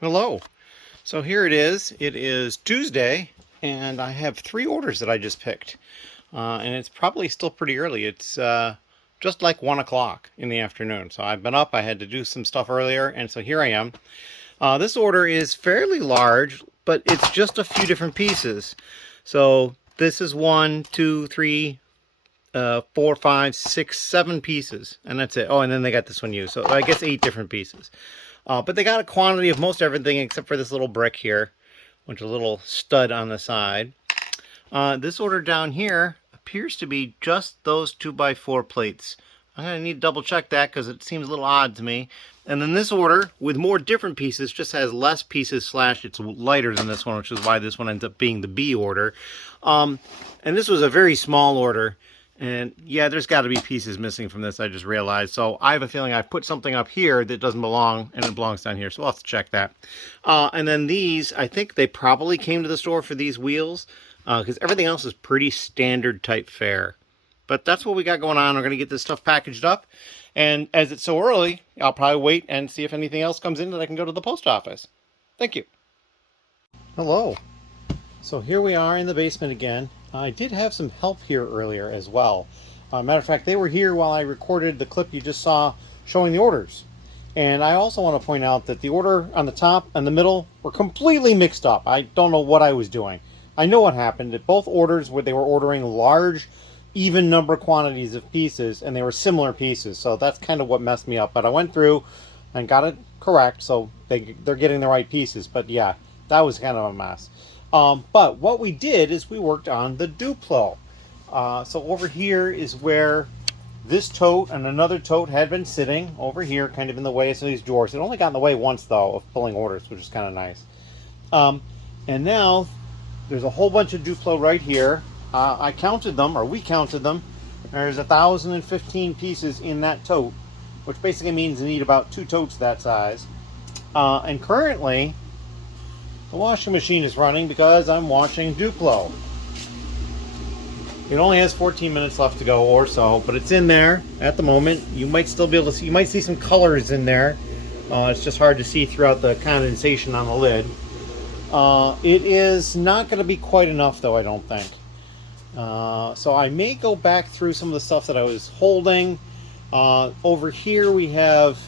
Hello. So here it is. It is Tuesday, and I have 3 orders that I just picked. And it's probably still pretty early. It's just like 1 o'clock in the afternoon. So I've been up. I had to do some stuff earlier, and so here I am. This order is fairly large, but it's just a few different pieces. So this is 1, 2, 3, 4, 5, 6, 7 pieces, and that's it. Oh, and then they got this one used, so I guess 8 different pieces. But they got a quantity of most everything except for this little brick here, which is a little stud on the side. This order down here appears to be just those 2x4 plates. I'm going to need to double check that because it seems a little odd to me. And then this order, with more different pieces, just has less pieces / it's lighter than this one, which is why this one ends up being the B order. And this was a very small order. And yeah, there's got to be pieces missing from this, I just realized. So I have a feeling I put something up here that doesn't belong, and it belongs down here. So I'll have to check that. And then these, I think they probably came to the store for these wheels, because everything else is pretty standard type fare. But that's what we got going on. We're going to get this stuff packaged up. And as it's so early, I'll probably wait and see if anything else comes in that I can go to the post office. Thank you. Hello. So here we are in the basement again. I did have some help here earlier as well. Matter of fact, they were here while I recorded the clip you just saw showing the orders. And I also want to point out that the order on the top and the middle were completely mixed up. I don't know what I was doing. I know what happened. At both orders, where they were ordering large, even number quantities of pieces, and they were similar pieces. So that's kind of what messed me up. But I went through and got it correct, so they're getting the right pieces. But yeah, that was kind of a mess. But what we did is we worked on the Duplo. So over here is where this tote and another tote had been sitting over here, kind of in the way of some of these drawers. It only got in the way once, though, of pulling orders, which is kind of nice. And now there's a whole bunch of Duplo right here. I counted them, or we counted them. There's 1,015 pieces in that tote, which basically means you need about 2 totes that size. And currently, the washing machine is running because I'm washing Duplo. It only has 14 minutes left to go or so, but it's in there at the moment. You might still be able to see, you might see some colors in there. It's just hard to see throughout the condensation on the lid. It is not going to be quite enough though, I don't think. So I may go back through some of the stuff that I was holding. Over here we have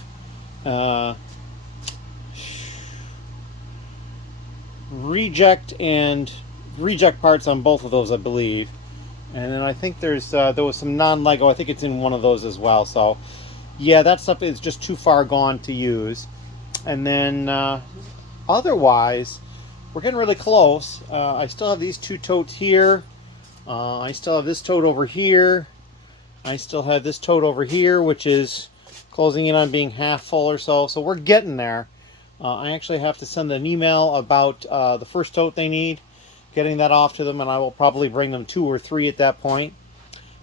reject parts on both of those, I believe. And then I think there was some non-Lego. I think it's in one of those as well. So yeah, that stuff is just too far gone to use. And then otherwise, we're getting really close. I still have these 2 totes here. I still have this tote over here. I still have this tote over here, which is closing in on being half full or so. So we're getting there. I actually have to send an email about the first tote they need, getting that off to them, and I will probably bring them 2 or 3 at that point.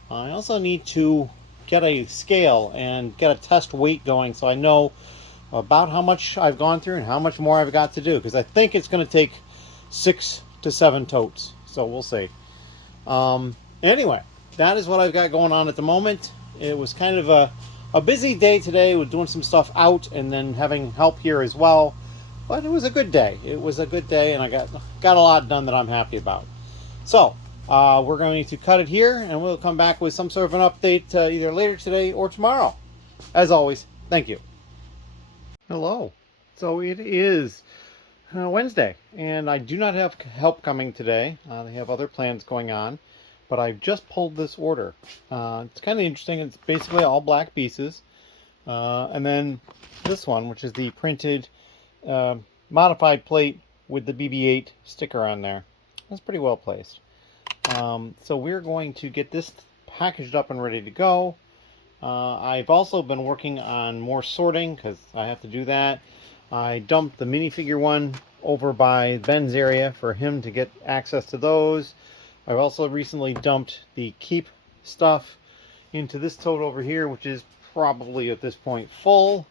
I also need to get a scale and get a test weight going so I know about how much I've gone through and how much more I've got to do, because I think it's going to take 6 to 7 totes, so we'll see. Anyway, that is what I've got going on at the moment. It was kind of a busy day today with doing some stuff out and then having help here as well. But it was a good day. It was a good day, and I got a lot done that I'm happy about. So, we're going to cut it here, and we'll come back with some sort of an update either later today or tomorrow. As always, thank you. Hello. So it is Wednesday, and I do not have help coming today. They have other plans going on, but I've just pulled this order. It's kind of interesting. It's basically all black pieces. And then this one, which is the printed modified plate with the BB-8 sticker on there. That's pretty well placed. So we're going to get this packaged up and ready to go. I've also been working on more sorting because I have to do that. I dumped the minifigure one over by Ben's area for him to get access to those. I've also recently dumped the keep stuff into this tote over here, which is probably at this point full.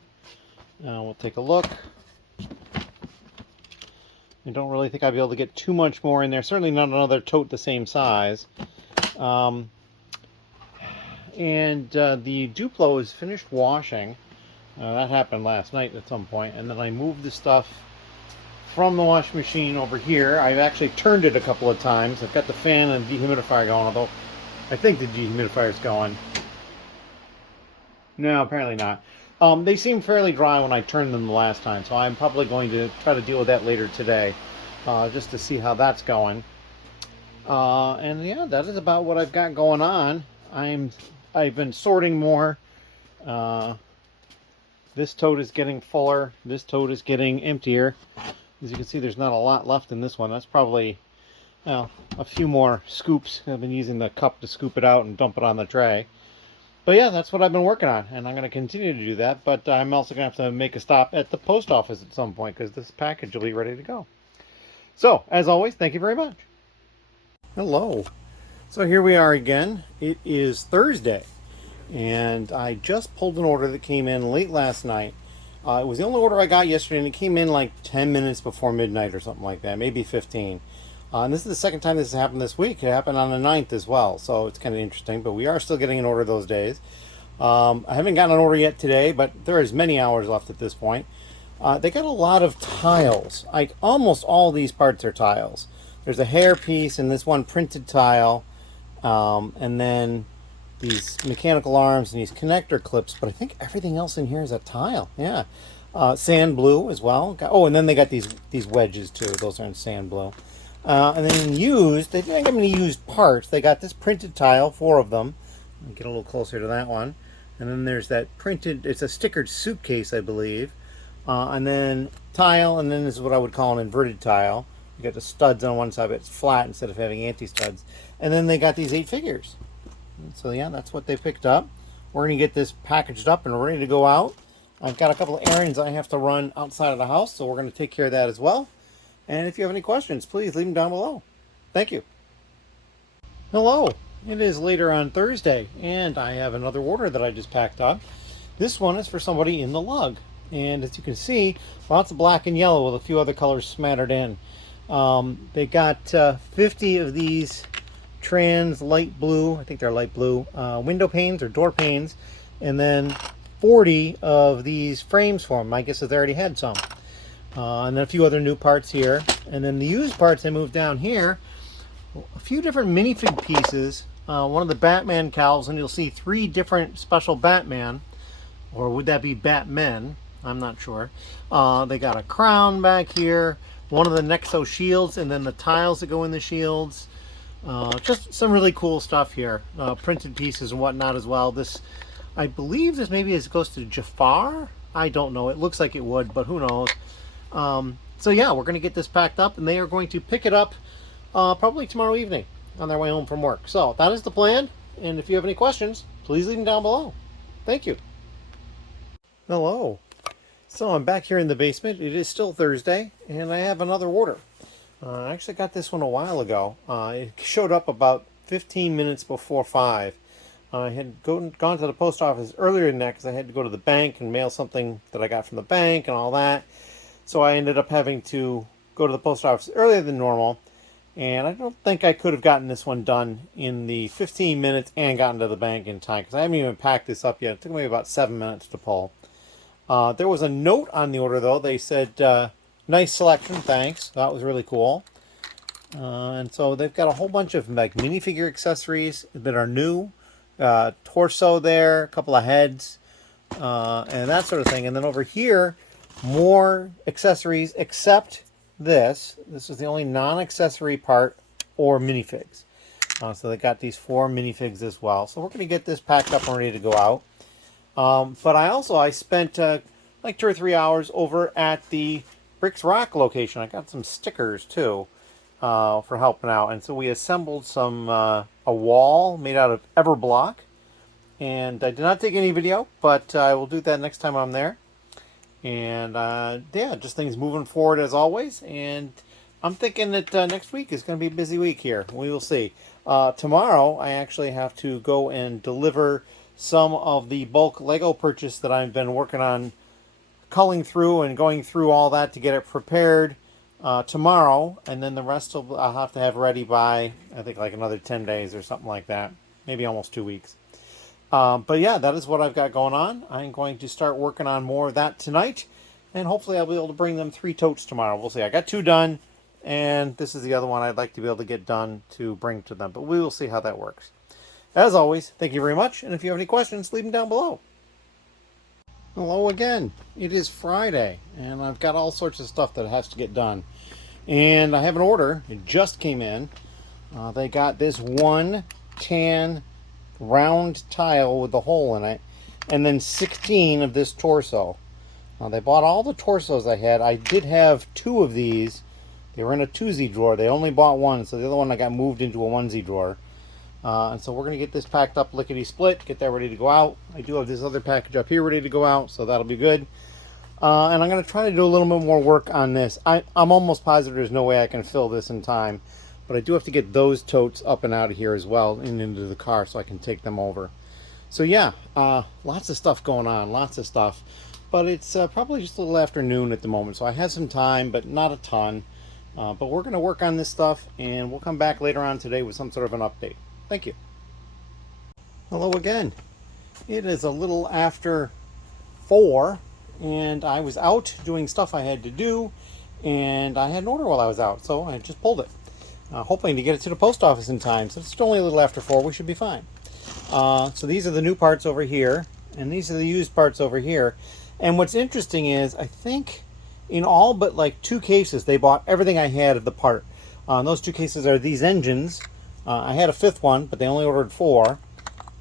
We'll take a look. I don't really think I'll be able to get too much more in there. Certainly not another tote the same size. And the Duplo is finished washing. That happened last night at some point. And then I moved the stuff from the washing machine over here. I've actually turned it a couple of times. I've got the fan and dehumidifier going, although I think the dehumidifier's going. No, apparently not. They seemed fairly dry when I turned them the last time, so I'm probably going to try to deal with that later today, just to see how that's going. And yeah, that is about what I've got going on. I've been sorting more. This tote is getting fuller. This tote is getting emptier. As you can see, there's not a lot left in this one. That's probably, well, a few more scoops. I've been using the cup to scoop it out and dump it on the tray. But yeah, that's what I've been working on, and I'm going to continue to do that. But I'm also going to have to make a stop at the post office at some point because this package will be ready to go. So, as always, thank you very much. Hello. So here we are again. It is Thursday, and I just pulled an order that came in late last night. It was the only order I got yesterday, and it came in like 10 minutes before midnight or something like that, maybe 15. And this is the second time this has happened this week. It happened on the 9th as well, so it's kind of interesting, but we are still getting an order those days. I haven't gotten an order yet today, but there is many hours left at this point. They got a lot of tiles. Like almost all these parts are tiles. There's a hair piece and this one printed tile, and then these mechanical arms and these connector clips, but I think everything else in here is a tile. Yeah. Sand blue as well. Oh, and then they got these wedges too. Those are in sand blue. And then used, they didn't have any used parts. They got this printed tile, 4 of them. I'll get a little closer to that one. And then there's that printed, it's a stickered suitcase, I believe. And then tile, and then this is what I would call an inverted tile. You got the studs on one side, but it's flat instead of having anti-studs. And then they got these 8 figures. So yeah, that's what they picked up. We're going to get this packaged up and ready to go out. I've got a couple of errands I have to run outside of the house, so we're going to take care of that as well. And if you have any questions, please leave them down below. Thank you. Hello. It is later on Thursday, and I have another order that I just packed up. This one is for somebody in the lug. And as you can see, lots of black and yellow with a few other colors smattered in. They got 50 of these trans light blue, I think they're light blue, window panes or door panes, and then 40 of these frames for them. My guess is they already had some. And then a few other new parts here. And then the used parts I moved down here, a few different minifig pieces, one of the Batman cowls, and you'll see 3 different special Batman, or would that be Batmen? I'm not sure. They got a crown back here, one of the Nexo shields, and then the tiles that go in the shields. Just some really cool stuff here. Printed pieces and whatnot as well. This, I believe this maybe goes to Jafar. I don't know. It looks like it would, but who knows. So yeah, we're going to get this packed up, and they are going to pick it up probably tomorrow evening on their way home from work. So that is the plan, and if you have any questions, please leave them down below. Thank you. Hello. So I'm back here in the basement. It is still Thursday, and I have another order. I actually got this one a while ago. It showed up about 15 minutes before 5. I had gone to the post office earlier than that because I had to go to the bank and mail something that I got from the bank and all that. So I ended up having to go to the post office earlier than normal. And I don't think I could have gotten this one done in the 15 minutes and gotten to the bank in time because I haven't even packed this up yet. It took me about 7 minutes to pull. There was a note on the order though. They said, nice selection, thanks. That was really cool. And so they've got a whole bunch of like minifigure accessories that are new. Torso there, a couple of heads, and that sort of thing. And then over here, more accessories except this. This is the only non-accessory part or minifigs. So they got these 4 minifigs as well. So we're going to get this packed up and ready to go out. But I spent like 2 or 3 hours over at the Bricks ROC location. I got some stickers too for helping out. And so we assembled some a wall made out of Everblock. And I did not take any video, but I will do that next time I'm there. And yeah, just things moving forward as always. And I'm thinking that next week is going to be a busy week here. We will see. Tomorrow, I actually have to go and deliver some of the bulk Lego purchase that I've been working on culling through and going through all that to get it prepared tomorrow. And then the rest I'll have to have ready by, I think, like another 10 days or something like that. Maybe almost 2 weeks. But yeah, that is what I've got going on. I'm going to start working on more of that tonight. and hopefully I'll be able to bring them 3 totes tomorrow. We'll see. I got 2 done, and this is the other one I'd like to be able to get done to bring to them, but we will see how that works. As always, thank you very much, and if you have any questions, leave them down below. Hello again. It is Friday, and I've got all sorts of stuff that has to get done. And I have an order. It just came in. They got this one tan round tile with the hole in it, and then 16 of this torso. They bought all the torsos I had. I did have 2 of these. They were in a 2Z drawer. They only bought 1, so the other one I got moved into a 1Z drawer. And so we're going to get this packed up lickety-split, get that ready to go out. I do have this other package up here ready to go out, so that'll be good. And I'm going to try to do a little bit more work on this. I'm almost positive there's no way I can fill this in time, but I do have to get those totes up and out of here as well and into the car so I can take them over. So yeah, lots of stuff going on, lots of stuff. But it's probably just a little afternoon at the moment, so I have some time, but not a ton. But we're going to work on this stuff, and we'll come back later on today with some sort of an update. Thank you. Hello again. It is a little after 4, and I was out doing stuff I had to do, and I had an order while I was out, so I just pulled it. Hoping to get it to the post office in time, so it's only a little after 4. We should be fine. So these are the new parts over here, and these are the used parts over here. And what's interesting is, I think in all but like 2 cases, they bought everything I had of the part. Those 2 cases are these engines. I had a 5th one, but they only ordered 4.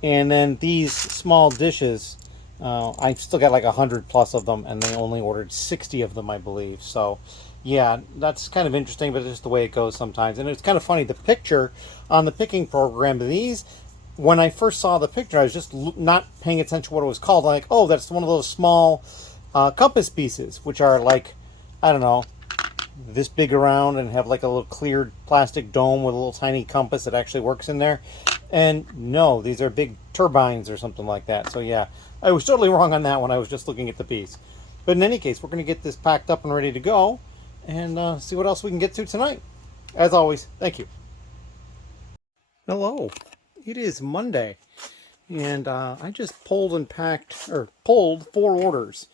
And then these small dishes, I still got like 100 plus of them, and they only ordered 60 of them, I believe. So yeah, that's kind of interesting, but it's just the way it goes sometimes. And it's kind of funny, the picture on the picking program, these, when I first saw the picture, I was just not paying attention to what it was called. I'm like, oh, that's one of those small compass pieces, which are like, I don't know, this big around and have like a little clear plastic dome with a little tiny compass that actually works in there. And no, these are big turbines or something like that. So yeah, I was totally wrong on that one. I was just looking at the piece. But in any case, we're going to get this packed up and ready to go, and see what else we can get to tonight. As always, thank you. Hello. It is Monday, and I just pulled and packed, or pulled 4 orders.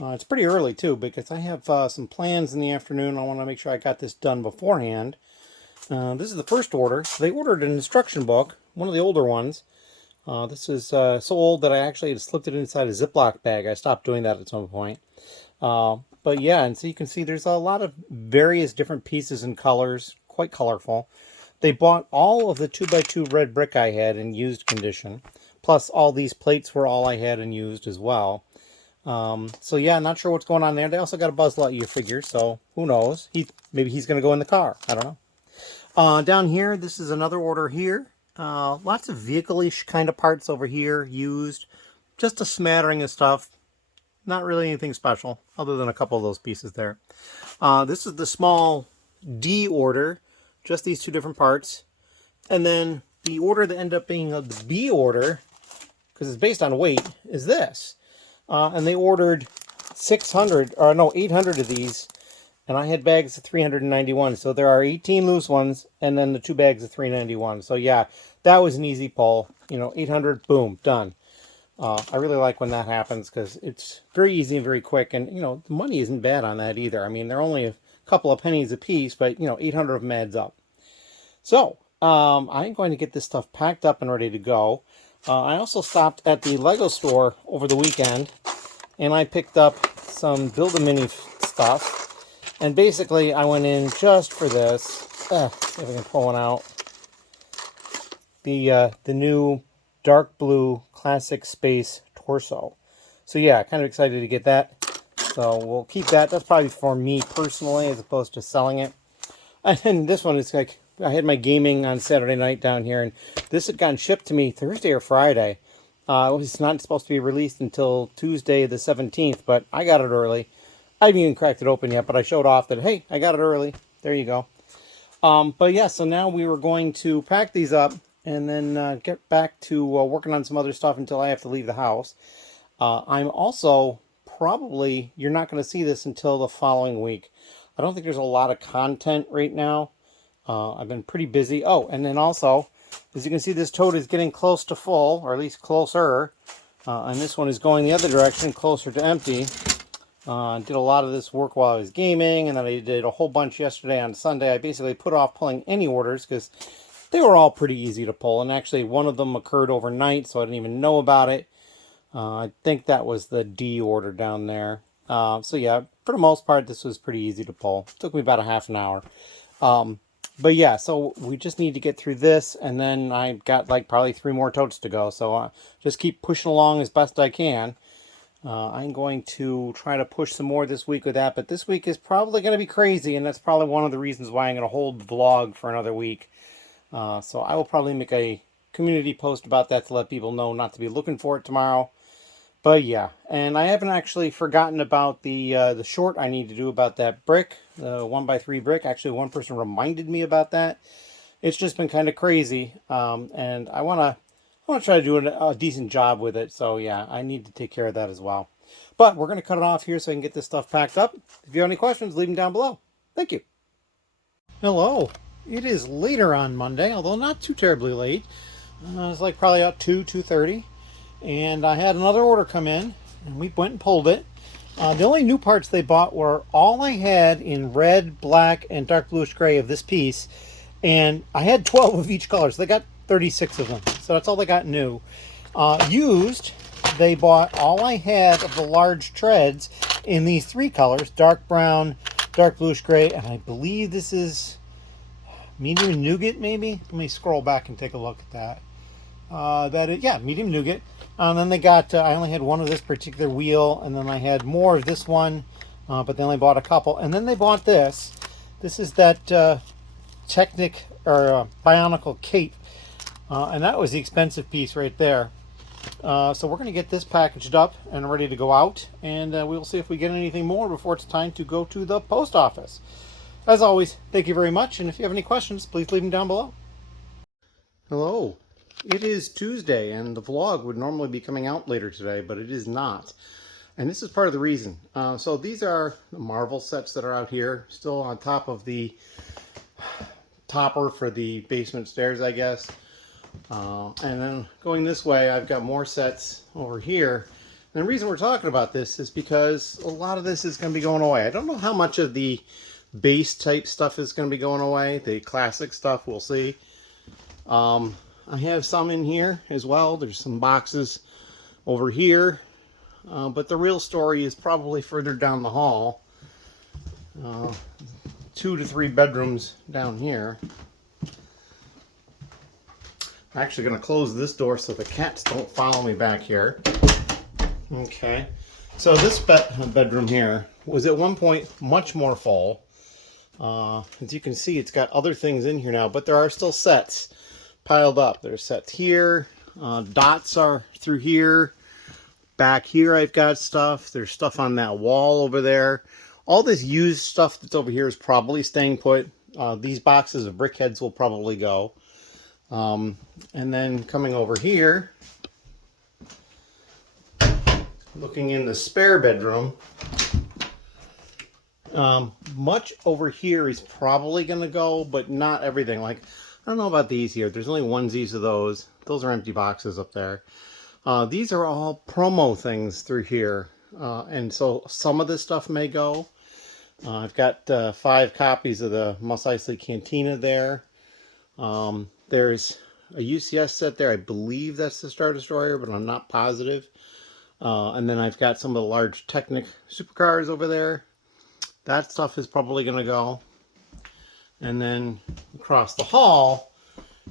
It's pretty early too, because I have some plans in the afternoon. I want to make sure I got this done beforehand. This is the first order. They ordered an instruction book, one of the older ones. This is so old that I actually had slipped it inside a Ziploc bag. I stopped doing that at some point. But yeah, and so you can see there's a lot of various different pieces and colors, quite colorful. They bought all of the 2x2 red brick I had in used condition, plus all these plates were all I had in used as well. So yeah, not sure what's going on there. They also got a Buzz Lightyear figure, so who knows? Maybe he's going to go in the car. I don't know. Down here, this is another order here. Lots of vehicle-ish kind of parts over here, used. Just a smattering of stuff. Not really anything special, other than a couple of those pieces there. This is the small D order. Just these 2 different parts. And then the order that ended up being the B order, because it's based on weight, is this. And they ordered 800 of these, and I had bags of 391. So there are 18 loose ones, and then the 2 bags of 391. So yeah, that was an easy pull. 800, boom, done. I really like when that happens, because it's very easy and very quick, and the money isn't bad on that either. I mean, they're only a couple of pennies a piece, but 800 of them adds up. So I'm going to get this stuff packed up and ready to go. I also stopped at the Lego store over the weekend, and I picked up some Build-A-Mini stuff. And basically, I went in just for this. See if I can pull one out. The new dark blue classic space torso. So yeah, kind of excited to get that. So we'll keep that. That's probably for me personally, as opposed to selling it. And then this one is like, I had my gaming on Saturday night down here, and this had gotten shipped to me Thursday or Friday. It's not supposed to be released until Tuesday the 17th, but I got it early. I haven't even cracked it open yet, but I showed off that, hey, I got it early. There you go. But yeah, so now we were going to pack these up and then get back to working on some other stuff until I have to leave the house. I'm also probably, you're not going to see this until the following week. I don't think there's a lot of content right now. I've been pretty busy. Oh, and then also, as you can see, this tote is getting close to full, or at least closer. And this one is going the other direction, closer to empty. Did a lot of this work while I was gaming, and then I did a whole bunch yesterday on Sunday. I basically put off pulling any orders because they were all pretty easy to pull. And actually, one of them occurred overnight, so I didn't even know about it. I think that was the D order down there. So yeah, for the most part, this was pretty easy to pull. It took me about a half an hour. But yeah, so we just need to get through this, and then I've got like probably 3 more totes to go. So just keep pushing along as best I can. I'm going to try to push some more this week with that, but this week is probably going to be crazy, and that's probably one of the reasons why I'm going to hold the vlog for another week. So I will probably make a community post about that to let people know not to be looking for it tomorrow. But yeah, and I haven't actually forgotten about the short I need to do about that brick, the 1x3 brick. Actually, one person reminded me about that. It's just been kind of crazy, and I want to try to do a decent job with it. So yeah, I need to take care of that as well. But we're going to cut it off here so I can get this stuff packed up. If you have any questions, leave them down below. Thank you. Hello. It is later on Monday, although not too terribly late. It's like probably about 2:30. And I had another order come in, and we went and pulled it. The only new parts they bought were all I had in red, black, and dark bluish gray of this piece. And I had 12 of each color, so they got 36 of them. So that's all they got new. Used, they bought all I had of the large treads in these 3 colors, dark brown, dark bluish gray, and I believe this is medium nougat maybe? Let me scroll back and take a look at that. Yeah, medium nougat. And then they got, I only had one of this particular wheel, and then I had more of this one, but they only bought a couple. And then they bought this. This is that Technic, or Bionicle Cape, and that was the expensive piece right there. So we're going to get this packaged up and ready to go out, and we'll see if we get anything more before it's time to go to the post office. As always, thank you very much, and if you have any questions, please leave them down below. Hello. It is Tuesday, and the vlog would normally be coming out later today, but it is not. And this is part of the reason. So these are the Marvel sets that are out here, still on top of the topper for the basement stairs, I guess. And then going this way, I've got more sets over here. And the reason we're talking about this is because a lot of this is going to be going away. I don't know how much of the base type stuff is going to be going away. The classic stuff, we'll see. I have some in here as well. There's some boxes over here. But the real story is probably further down the hall. 2 to 3 bedrooms down here. I'm actually going to close this door so the cats don't follow me back here. Okay. So this bedroom here was at one point much more full. As you can see, it's got other things in here now, but there are still sets piled up. There's sets here. Dots are through here. Back here I've got stuff. There's stuff on that wall over there. All this used stuff that's over here is probably staying put. These boxes of brickheads will probably go. And then coming over here, looking in the spare bedroom, much over here is probably going to go, but not everything. Like, I don't know about these here. There's only onesies of those. Those are empty boxes up there. These are all promo things through here. And so some of this stuff may go. I've got 5 copies of the Mos Eisley Cantina there. There's a UCS set there. I believe that's the Star Destroyer, but I'm not positive. And then I've got some of the large Technic supercars over there. That stuff is probably going to go. And then across the hall,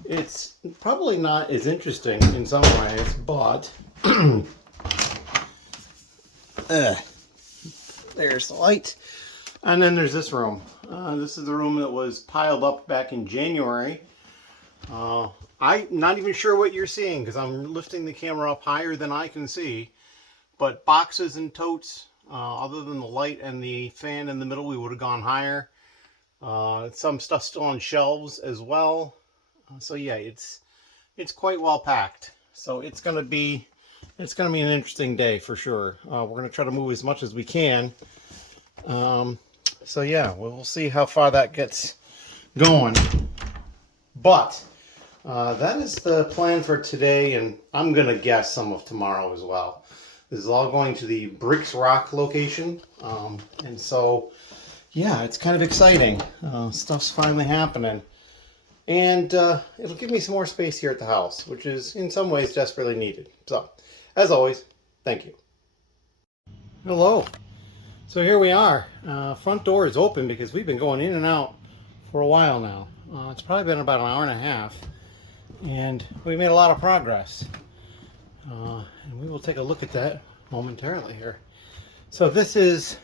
it's probably not as interesting in some ways, but there's the light. And then there's this room. This is the room that was piled up back in January. I'm not even sure what you're seeing because I'm lifting the camera up higher than I can see. But boxes and totes, other than the light and the fan in the middle, we would have gone higher. Some stuff still on shelves as well. So yeah, it's quite well packed. So it's gonna be an interesting day for sure. We're gonna try to move as much as we can. So yeah, we'll see how far that gets going. But that is the plan for today, and I'm gonna guess some of tomorrow as well. This is all going to the Bricks ROC location. And so, yeah, it's kind of exciting. Stuff's finally happening. And it'll give me some more space here at the house, which is in some ways desperately needed. So, as always, thank you. Hello. So here we are. Front door is open because we've been going in and out for a while now. It's probably been about an hour and a half. And we made a lot of progress. And we will take a look at that momentarily here. So this is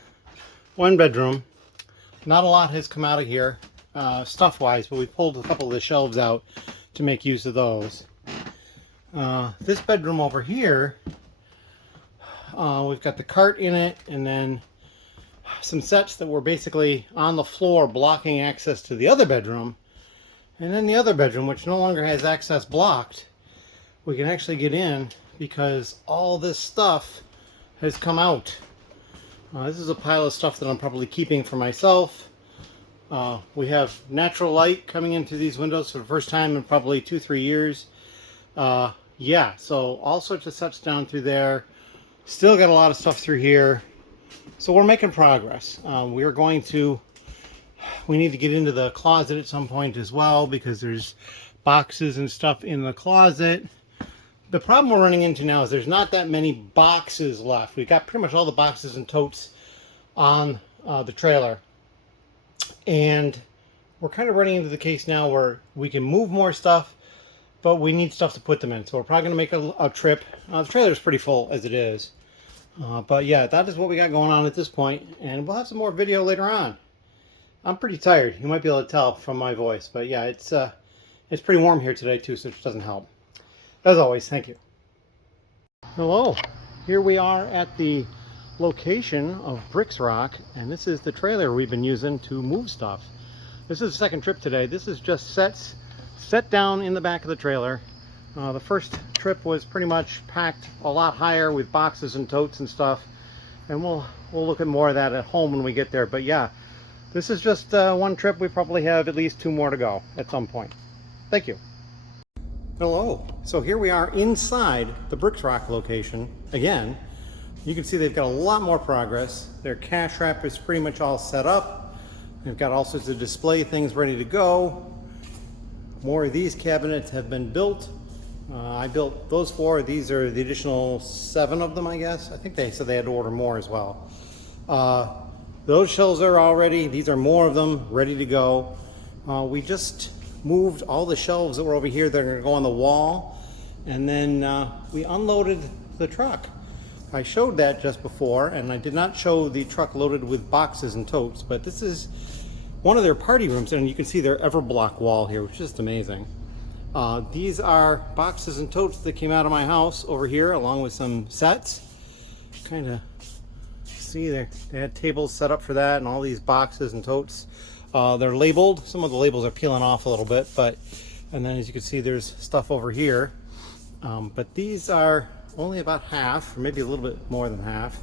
one bedroom. Not a lot has come out of here stuff-wise, but we pulled a couple of the shelves out to make use of those. This bedroom over here, we've got the cart in it, and then some sets that were basically on the floor blocking access to the other bedroom. And then the other bedroom, which no longer has access blocked, we can actually get in because all this stuff has come out. This is a pile of stuff that I'm probably keeping for myself. We have natural light coming into these windows for the first time in probably 2-3 years. Yeah, so all sorts of sets down through there. Still got a lot of stuff through here. So we're making progress. We need to get into the closet at some point as well because there's boxes and stuff in the closet. The problem we're running into now is there's not that many boxes left. We got pretty much all the boxes and totes on the trailer. And we're kind of running into the case now where we can move more stuff, but we need stuff to put them in. So we're probably going to make a trip. The trailer is pretty full as it is. But yeah, that is what we got going on at this point. And we'll have some more video later on. I'm pretty tired. You might be able to tell from my voice. But yeah, it's pretty warm here today too, so it doesn't help. As always, thank you. Hello. Here we are at the location of Bricks ROC, and this is the trailer we've been using to move stuff. This is the second trip today. This is just sets set down in the back of the trailer. The first trip was pretty much packed a lot higher with boxes and totes and stuff, and we'll look at more of that at home when we get there. But yeah, this is just one trip. We probably have at least 2 more to go at some point. Thank you. Hello. So here we are inside the Bricks ROC location again. You can see they've got a lot more progress. Their cash wrap is pretty much all set up. They've got all sorts of display things ready to go. More of these cabinets have been built. I built those 4. These are the additional 7 of them, I guess. I think they said they had to order more as well. Those shelves are all ready. These are more of them ready to go. We just moved all the shelves that were over here. They're going to go on the wall. And then we unloaded the truck. I showed that just before, and I did not show the truck loaded with boxes and totes, but this is one of their party rooms, and you can see their Everblock wall here, which is just amazing. These are boxes and totes that came out of my house over here, along with some sets. Kind of see they had tables set up for that, and all these boxes and totes. They're labeled. Some of the labels are peeling off a little bit, and then as you can see, there's stuff over here. But these are only about half, or maybe a little bit more than half.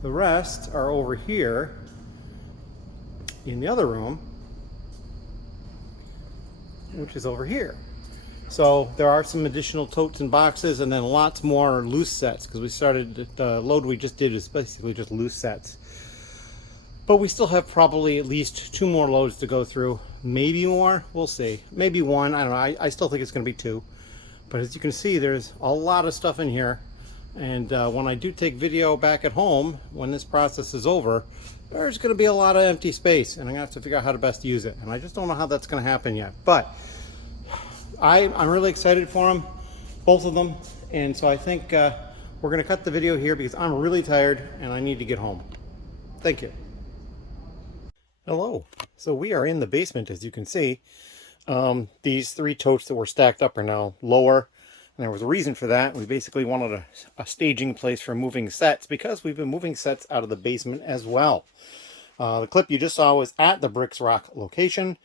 The rest are over here in the other room, which is over here. So there are some additional totes and boxes, and then lots more loose sets, because we started, the load we just did is basically just loose sets. But we still have probably at least 2 more loads to go through. Maybe more, we'll see. Maybe 1, I don't know, I still think it's going to be 2. But as you can see, there's a lot of stuff in here. And when I do take video back at home, when this process is over, there's going to be a lot of empty space, and I'm going to have to figure out how to best use it. And I just don't know how that's going to happen yet. But I'm really excited for them, both of them. And so I think we're going to cut the video here because I'm really tired and I need to get home. Thank you. Hello. So we are in the basement, as you can see. These 3 totes that were stacked up are now lower, and there was a reason for that. We basically wanted a staging place for moving sets because we've been moving sets out of the basement as well. The clip you just saw was at the Bricks ROC location.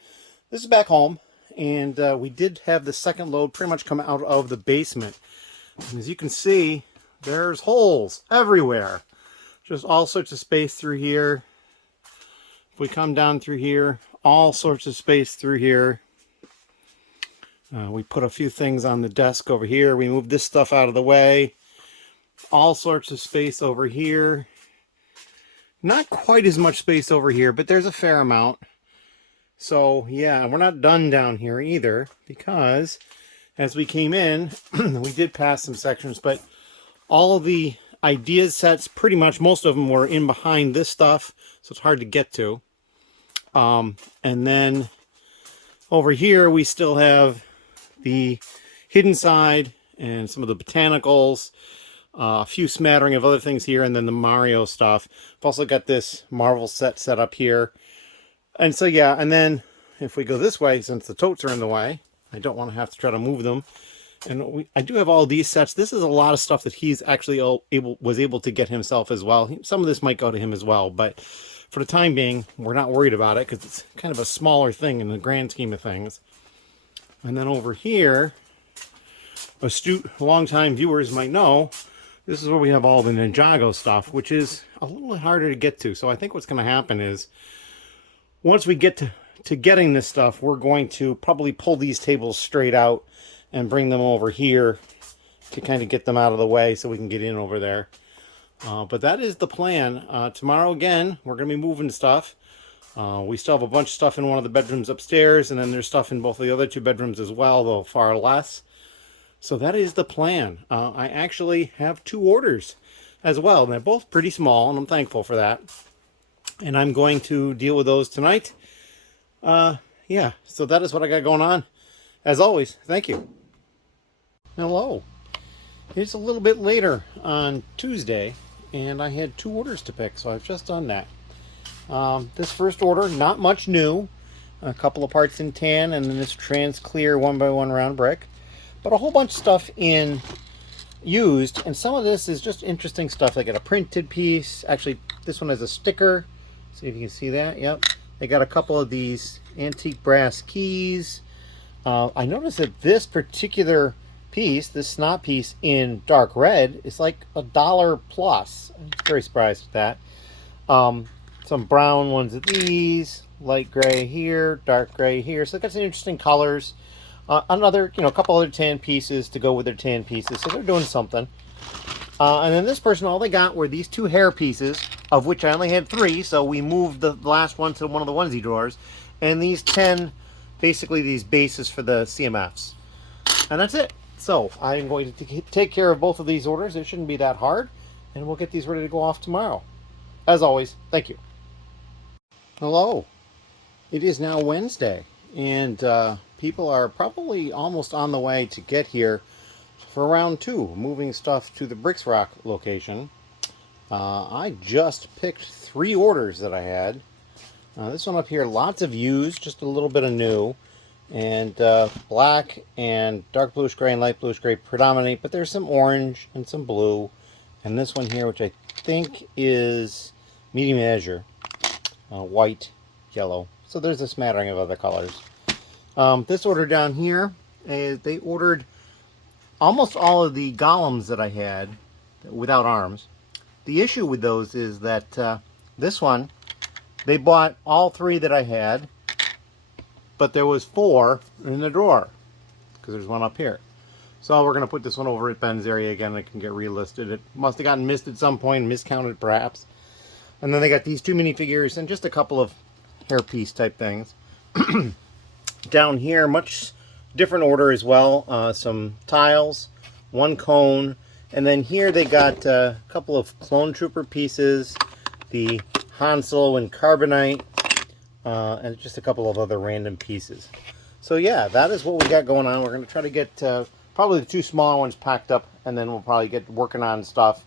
This is back home, and we did have the second load pretty much come out of the basement. And as you can see, there's holes everywhere. Just all sorts of space through here. If we come down through here, all sorts of space through here. We put a few things on the desk over here. We moved this stuff out of the way. all sorts of space over here. Not quite as much space over here, but there's a fair amount. So yeah, we're not done down here either, because as we came in, we did pass some sections, but all of the ideas sets, pretty much most of them were in behind this stuff, so it's hard to get to. And then over here we still have the hidden side and some of the botanicals, a few smattering of other things here, and then the Mario stuff. I've also got this Marvel set up here. And so yeah, and then if we go this way, since the totes are in the way, I don't want to have to try to move them. And I do have all these sets. This is a lot of stuff that he's actually was able to get himself as well. Some of this might go to him as well, but for the time being, we're not worried about it because it's kind of a smaller thing in the grand scheme of things. And then over here, astute longtime viewers might know, this is where we have all the Ninjago stuff, which is a little harder to get to. So I think what's going to happen is, once we get to getting this stuff, we're going to probably pull these tables straight out and bring them over here to kind of get them out of the way so we can get in over there. But that is the plan. Tomorrow, again, we're going to be moving stuff. We still have a bunch of stuff in one of the bedrooms upstairs, and then there's stuff in both of the other two bedrooms as well, though far less. So that is the plan. I actually have 2 orders as well, and they're both pretty small, and I'm thankful for that. And I'm going to deal with those tonight. Yeah, so that is what I got going on. As always, thank you. Hello. It's a little bit later on Tuesday, and I had 2 orders to pick, so I've just done that. This first order, not much new. A couple of parts in tan, and then this trans clear 1x1 round brick. But a whole bunch of stuff in used, and some of this is just interesting stuff. They got a printed piece. Actually, this one has a sticker. See if you can see that. Yep. They got a couple of these antique brass keys. I noticed that this particular piece, this snot piece in dark red, is like $1 plus. I'm very surprised at that. Some brown ones of these, light gray here, dark gray here. So they got some interesting colors. Another, a couple other tan pieces to go with their tan pieces. So they're doing something. And then this person, all they got were these 2 hair pieces, of which I only had 3. So we moved the last one to one of the onesie drawers. And these 10, basically these bases for the CMFs. And that's it. So I'm going to take care of both of these orders. It shouldn't be that hard. And we'll get these ready to go off tomorrow. As always, thank you. Hello. It is now Wednesday. And people are probably almost on the way to get here for round 2, moving stuff to the Bricks ROC location. I just picked 3 orders that I had. This one up here, lots of used, just a little bit of new. And black and dark bluish gray and light bluish gray predominate, but there's some orange and some blue. And this one here, which I think is medium measure, white, yellow. So there's a smattering of other colors. This order down here, they ordered almost all of the golems that I had without arms. The issue with those is that this one, they bought all 3 that I had, but there was 4 in the drawer because there's one up here. So we're going to put this one over at Ben's area again. It can get relisted. It must have gotten missed at some point, miscounted perhaps. And then they got these 2 minifigures and just a couple of hairpiece type things. Down here, much different order as well. Some tiles, 1 cone, and then here they got a couple of Clone Trooper pieces, the Han Solo and Carbonite, and just a couple of other random pieces. So yeah, that is what we got going on. We're going to try to get probably the 2 smaller ones packed up, and then we'll probably get working on stuff.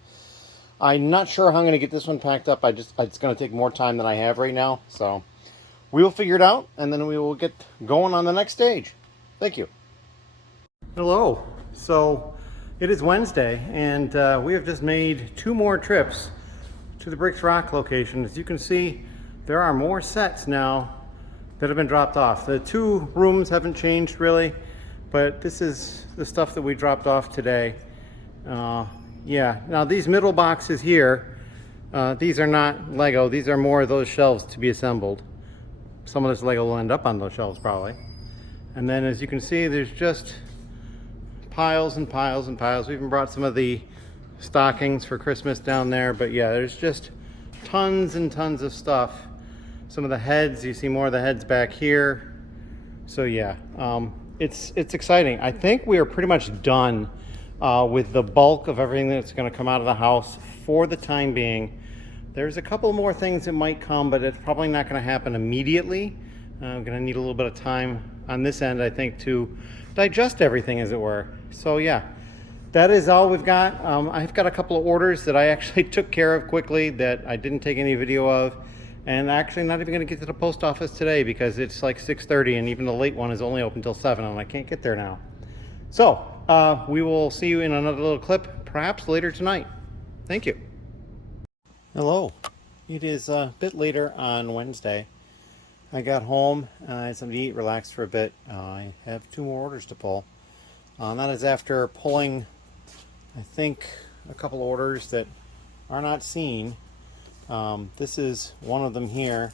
I'm not sure how I'm going to get this one packed up. It's going to take more time than I have right now, so we will figure it out, and then we will get going on the next stage. Thank you. Hello. So it is Wednesday, and we have just made 2 more trips to the Bricks ROC location. As you can see, there are more sets now that have been dropped off. The 2 rooms haven't changed really, but this is the stuff that we dropped off today. Yeah, now these middle boxes here, these are not Lego. These are more of those shelves to be assembled. Some of this Lego will end up on those shelves probably. And then as you can see, there's just piles and piles and piles. We even brought some of the stockings for Christmas down there. But yeah, there's just tons and tons of stuff. Some of the heads, you see more of the heads back here. So yeah, it's exciting. I think we are pretty much done with the bulk of everything that's going to come out of the house for the time being. There's a couple more things that might come, but it's probably not going to happen immediately. I'm going to need a little bit of time on this end, I think, to digest everything, as it were. So yeah, that is all we've got. I've got a couple of orders that I actually took care of quickly that I didn't take any video of. And actually not even going to get to the post office today because it's like 6:30 and even the late one is only open till 7 and I can't get there now. So we will see you in another little clip, perhaps later tonight. Thank you. Hello. It is a bit later on Wednesday. I got home, I had something to eat, relaxed for a bit. I have 2 more orders to pull. That is after pulling, I think, a couple orders that are not seen. This is one of them here.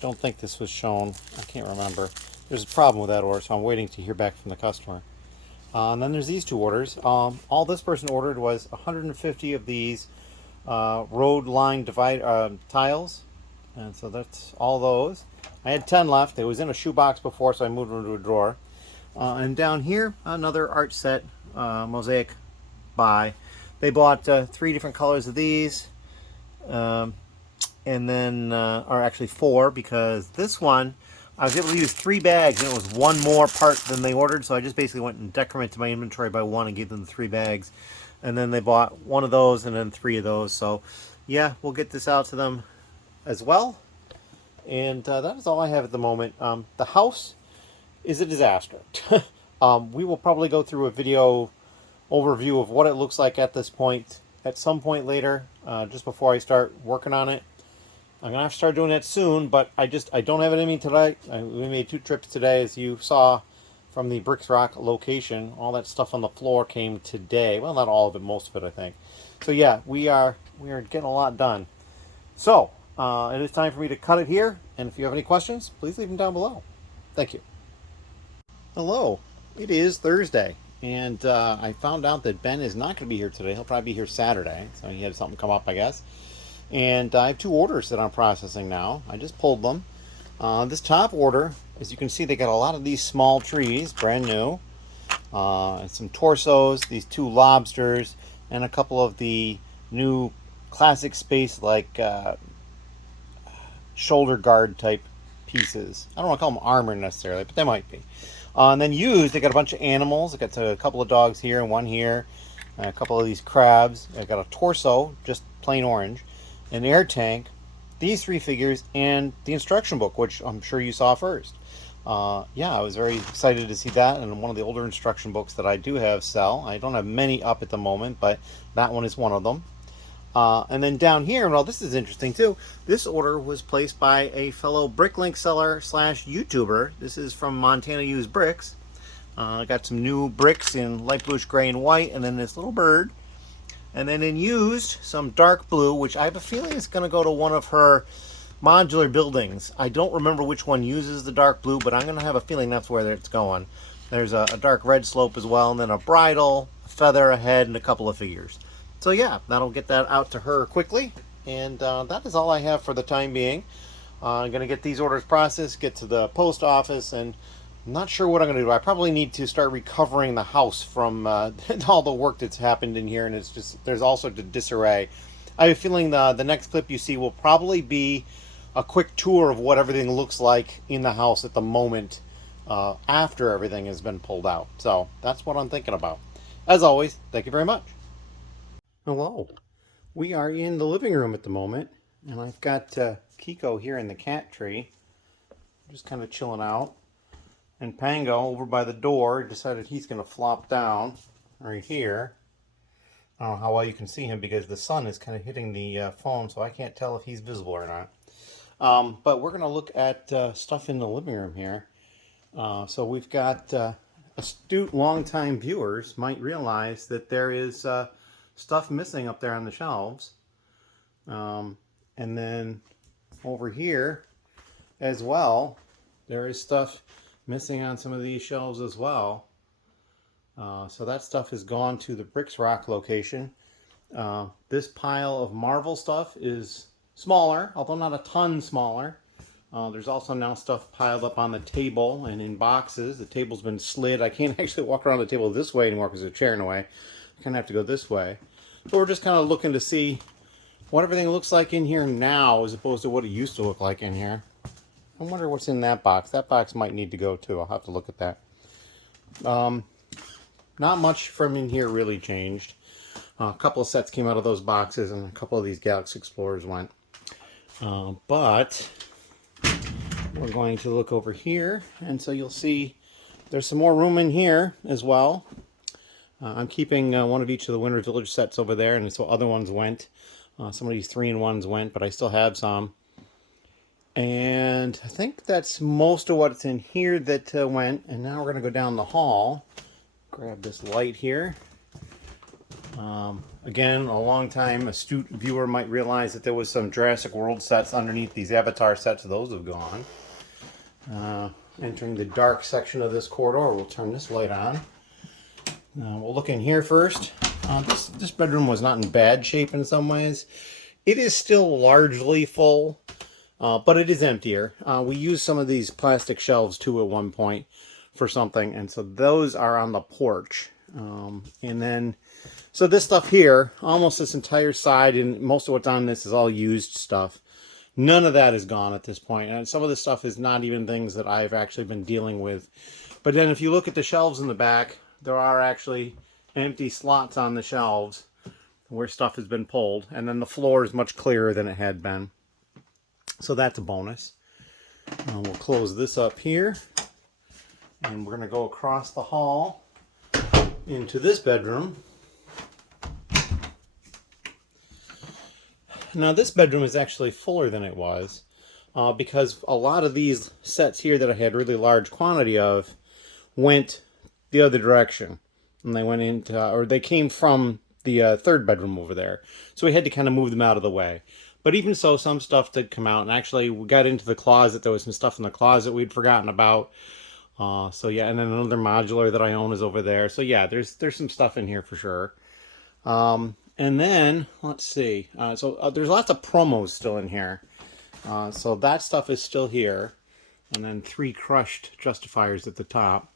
Don't think this was shown. I can't remember. There's a problem with that order, so I'm waiting to hear back from the customer. And then there's these 2 orders. All this person ordered was 150 of these road line divide tiles, and so that's all those. I had 10 left. It was in a shoebox before, so I moved them into a drawer. And down here, another art set mosaic buy. They bought 3 different colors of these. And then, or actually 4, because this one, I was able to use 3 bags and it was 1 more part than they ordered. So I just basically went and decremented my inventory by 1 and gave them the 3 bags. And then they bought 1 of those and then 3 of those. So yeah, we'll get this out to them as well. And that is all I have at the moment. The house is a disaster. We will probably go through a video overview of what it looks like at this point at some point later, just before I start working on it. I'm gonna have to start doing that soon, but I don't have it in me today. We made 2 trips today, as you saw from the Bricks ROC location. All that stuff on the floor came today. Well, not all of it, most of it, I think. So yeah, we are getting a lot done. So it is time for me to cut it here. And if you have any questions, please leave them down below. Thank you. Hello. It is Thursday. And I found out that Ben is not going to be here today. He'll probably be here Saturday. So he had something come up, I guess. And I have 2 orders that I'm processing now. I just pulled them. This top order, as you can see, they got a lot of these small trees, brand new. And some torsos, these 2 lobsters, and a couple of the new classic space like shoulder guard type pieces. I don't want to call them armor necessarily, but they might be. And then used, they got a bunch of animals. I got a couple of dogs here and 1 here. A couple of these crabs. I got a torso, just plain orange. An air tank. These 3 figures and the instruction book, which I'm sure you saw first. Yeah, I was very excited to see that, and one of the older instruction books that I do have sell. I don't have many up at the moment, but that one is one of them. And then down here, well, this is interesting too. This order was placed by a fellow Bricklink seller / YouTuber. This is from Montana Used Bricks. I got some new bricks in light bluish gray and white, and then this little bird. And then in used, some dark blue, which I have a feeling is going to go to one of her modular buildings. I don't remember which one uses the dark blue, but I'm going to have a feeling that's where it's going. There's a dark red slope as well, and then a bridle, a feather, a head, and a couple of figures. So yeah, that'll get that out to her quickly. And that is all I have for the time being. I'm going to get these orders processed, get to the post office, and I'm not sure what I'm going to do. I probably need to start recovering the house from all the work that's happened in here, and it's just, there's all sorts of disarray. I have a feeling the next clip you see will probably be a quick tour of what everything looks like in the house at the moment after everything has been pulled out. So that's what I'm thinking about. As always, thank you very much. Hello. We are in the living room at the moment, and I've got Kiko here in the cat tree, just kind of chilling out. And Pango over by the door decided he's going to flop down right here. I don't know how well you can see him because the sun is kind of hitting the phone, so I can't tell if he's visible or not. But we're going to look at stuff in the living room here. So we've got astute longtime viewers might realize that there is stuff missing up there on the shelves. And then over here as well, there is stuff missing on some of these shelves as well. So that stuff has gone to the Bricks ROC location. This pile of Marvel stuff is smaller, although not a ton smaller. There's also now stuff piled up on the table and in boxes. The table's been slid. I can't actually walk around the table this way anymore because there's a chair in the way. I kind of have to go this way. But we're just kind of looking to see what everything looks like in here now as opposed to what it used to look like in here. I wonder what's in that box. That box might need to go too. I'll have to look at that. Not much from in here really changed. A couple of sets came out of those boxes and a couple of these Galaxy Explorers went. But we're going to look over here, and so you'll see there's some more room in here as well. I'm keeping one of each of the Winter Village sets over there, and so other ones went. Some of these 3-in-1s went, but I still have some. And I think that's most of what's in here that went. And now we're going to go down the hall. Grab this light here. Again, a long time astute viewer might realize that there was some Jurassic World sets underneath these Avatar sets. Those have gone. Entering the dark section of this corridor, we'll turn this light on. We'll look in here first. This bedroom was not in bad shape in some ways. It is still largely full, but it is emptier. We used some of these plastic shelves too at one point for something, and so those are on the porch. And then, so this stuff here, almost this entire side, and most of what's on this is all used stuff. None of that is gone at this point, and some of this stuff is not even things that I've actually been dealing with. But then if you look at the shelves in the back, there are actually empty slots on the shelves where stuff has been pulled, and then the floor is much clearer than it had been. So that's a bonus. We'll close this up here, and we're going to go across the hall into this bedroom. Now this bedroom is actually fuller than it was because a lot of these sets here that I had really large quantity of went the other direction, and they went into, or they came from the third bedroom over there. So we had to kind of move them out of the way. But even so, some stuff did come out, and actually we got into the closet. There was some stuff in the closet we'd forgotten about. So yeah, and then another modular that I own is over there. So yeah, there's some stuff in here for sure. And then, let's see. There's lots of promos still in here. So that stuff is still here. And then 3 crushed justifiers at the top.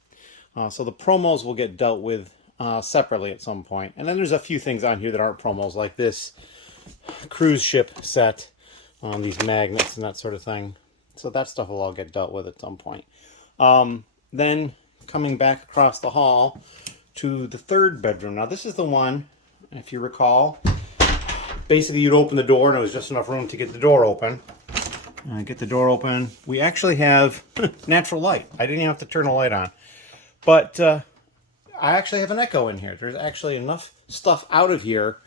So the promos will get dealt with separately at some point. And then there's a few things on here that aren't promos, like this cruise ship set, these magnets and that sort of thing. So that stuff will all get dealt with at some point. Then coming back across the hall to the third bedroom. Now this is the one, if you recall, basically you'd open the door and it was just enough room to get the door open. Get the door open. We actually have natural light. I didn't even have to turn the light on. But I actually have an echo in here. There's actually enough stuff out of here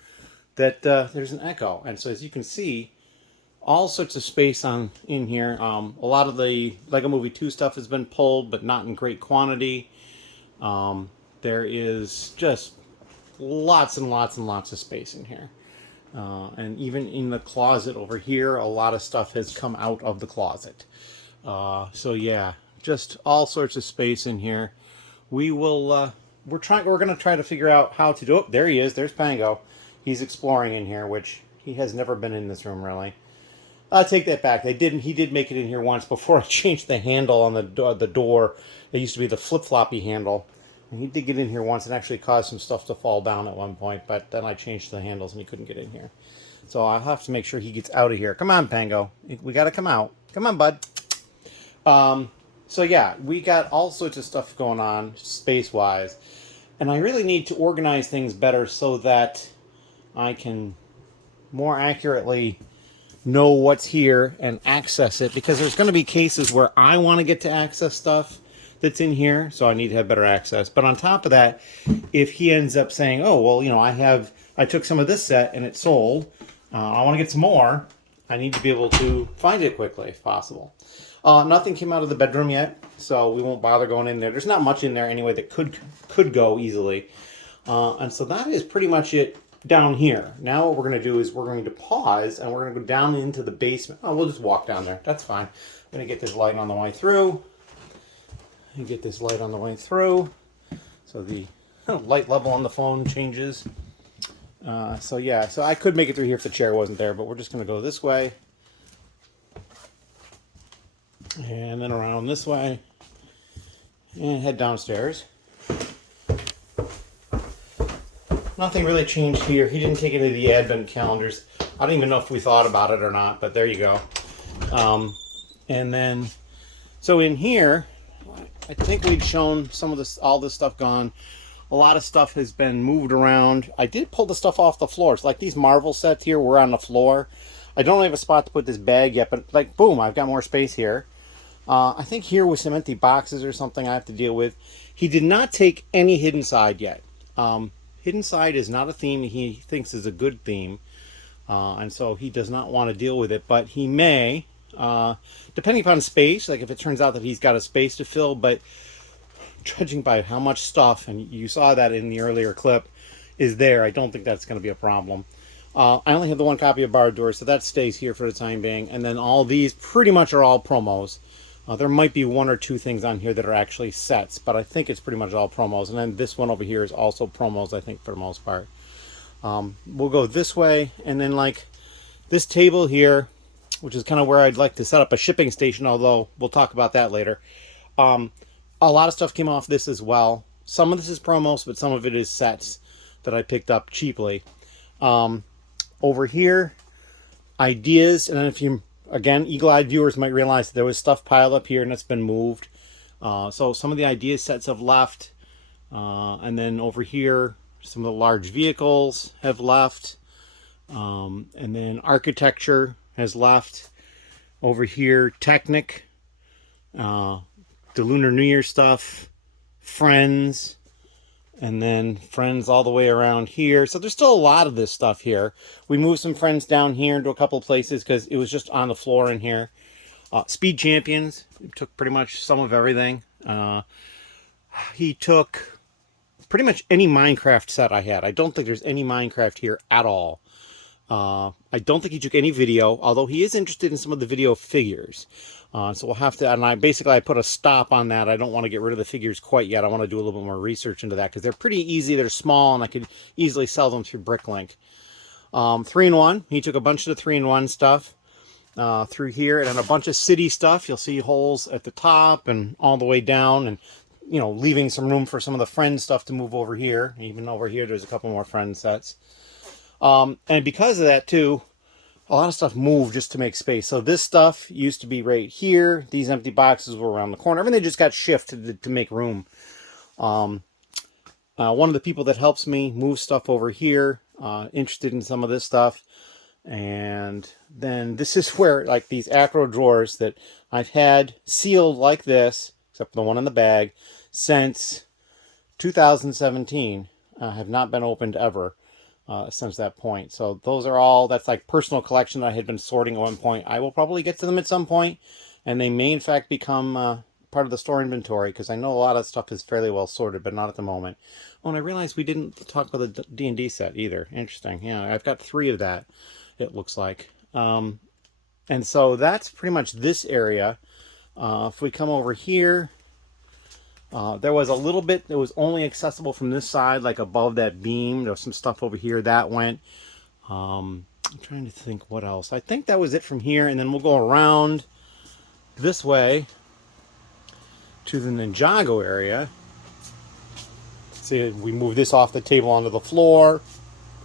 that there's an echo. And so as you can see, all sorts of space in here. A lot of the Lego Movie 2 stuff has been pulled, but not in great quantity. There is just lots and lots and lots of space in here. And even in the closet over here, a lot of stuff has come out of the closet. So yeah, just all sorts of space in here. We will, we're going to try to figure out how to do it. There he is. There's Pango. He's exploring in here, which he has never been in this room really. I'll take that back. He did make it in here once before I changed the handle on the door. It used to be the flip-floppy handle. And he did get in here once and actually caused some stuff to fall down at one point, but then I changed the handles and he couldn't get in here. So I'll have to make sure he gets out of here. Come on, Pango. We got to come out. Come on, bud. So yeah, we got all sorts of stuff going on space-wise. And I really need to organize things better so that I can more accurately know what's here and access it, because there's going to be cases where I want to get to access stuff that's in here, so I need to have better access. But on top of that, if he ends up saying, oh, well, you know, I took some of this set and it sold, I want to get some more, I need to be able to find it quickly if possible. Nothing came out of the bedroom yet, so we won't bother going in there. There's not much in there anyway that could go easily. And so that is pretty much it down here. Now what we're going to do is we're going to pause and we're going to go down into the basement. Oh, we'll just walk down there. That's fine. I'm going to get this light on the way through. And get this light on the way through. So the light level on the phone changes. So yeah, so I could make it through here if the chair wasn't there, but we're just going to go this way. And then around this way. And head downstairs. Nothing really changed here. He didn't take any of the advent calendars. I don't even know if we thought about it or not, but there you go. And then, so in here, I think we'd shown some of this, all this stuff gone. A lot of stuff has been moved around. I did pull the stuff off the floors. Like these Marvel sets here were on the floor. I don't have a spot to put this bag yet, but like, boom, I've got more space here. I think here with some empty boxes or something I have to deal with. He did not take any hidden side yet. Hidden side is not a theme he thinks is a good theme. And so he does not want to deal with it, but he may, depending upon space, like if it turns out that he's got a space to fill, but judging by how much stuff, and you saw that in the earlier clip, is there, I don't think that's going to be a problem. I only have the one copy of Barred Doors, so that stays here for the time being. And then all these pretty much are all promos. There might be one or two things on here that are actually sets, but I think it's pretty much all promos. And then this one over here is also promos, I think, for the most part. We'll go this way, and then like this table here, which is kind of where I'd like to set up a shipping station, although we'll talk about that later. A lot of stuff came off this as well. Some of this is promos, but some of it is sets that I picked up cheaply. Over here, ideas, and then if you, again, eagle-eyed viewers might realize that there was stuff piled up here and it's been moved. So some of the idea sets have left. And then over here, some of the large vehicles have left. And then architecture has left. Over here, Technic, the Lunar New Year stuff, Friends, and then Friends all the way around here. So there's still a lot of this stuff here. We moved some Friends down here into a couple of places because it was just on the floor in here. Speed Champions, took pretty much some of everything. He took pretty much any Minecraft set I had. I don't think there's any Minecraft here at all. I don't think he took any video, although he is interested in some of the video figures. So we'll have to, and I put a stop on that. I don't want to get rid of the figures quite yet. I want to do a little bit more research into that because they're pretty easy. They're small, and I could easily sell them through Bricklink. 3-in-1. He took a bunch of the 3-in-1 stuff through here, and then a bunch of city stuff. You'll see holes at the top and all the way down, and you know, leaving some room for some of the Friends stuff to move over here. Even over here, there's a couple more Friends sets. And because of that too, a lot of stuff moved just to make space. So this stuff used to be right here. These empty boxes were around the corner. Everything just got shifted to make room. One of the people that helps me move stuff over here, interested in some of this stuff. And then this is where, like, these acro drawers that I've had sealed like this, except for the one in the bag, since 2017, have not been opened ever. Since that point. So those are all, that's like personal collection that I had been sorting at one point. I will probably get to them at some point, and they may in fact become part of the store inventory, because I know a lot of stuff is fairly well sorted, but not at the moment. Oh, and I realized we didn't talk about the D&D set either. Interesting. Yeah, I've got 3 of that, it looks like. And so that's pretty much this area. If we come over here, there was a little bit that was only accessible from this side, like above that beam. There was some stuff over here that went. I'm trying to think what else. I think that was it from here, and then we'll go around this way to the Ninjago area. See, we move this off the table onto the floor,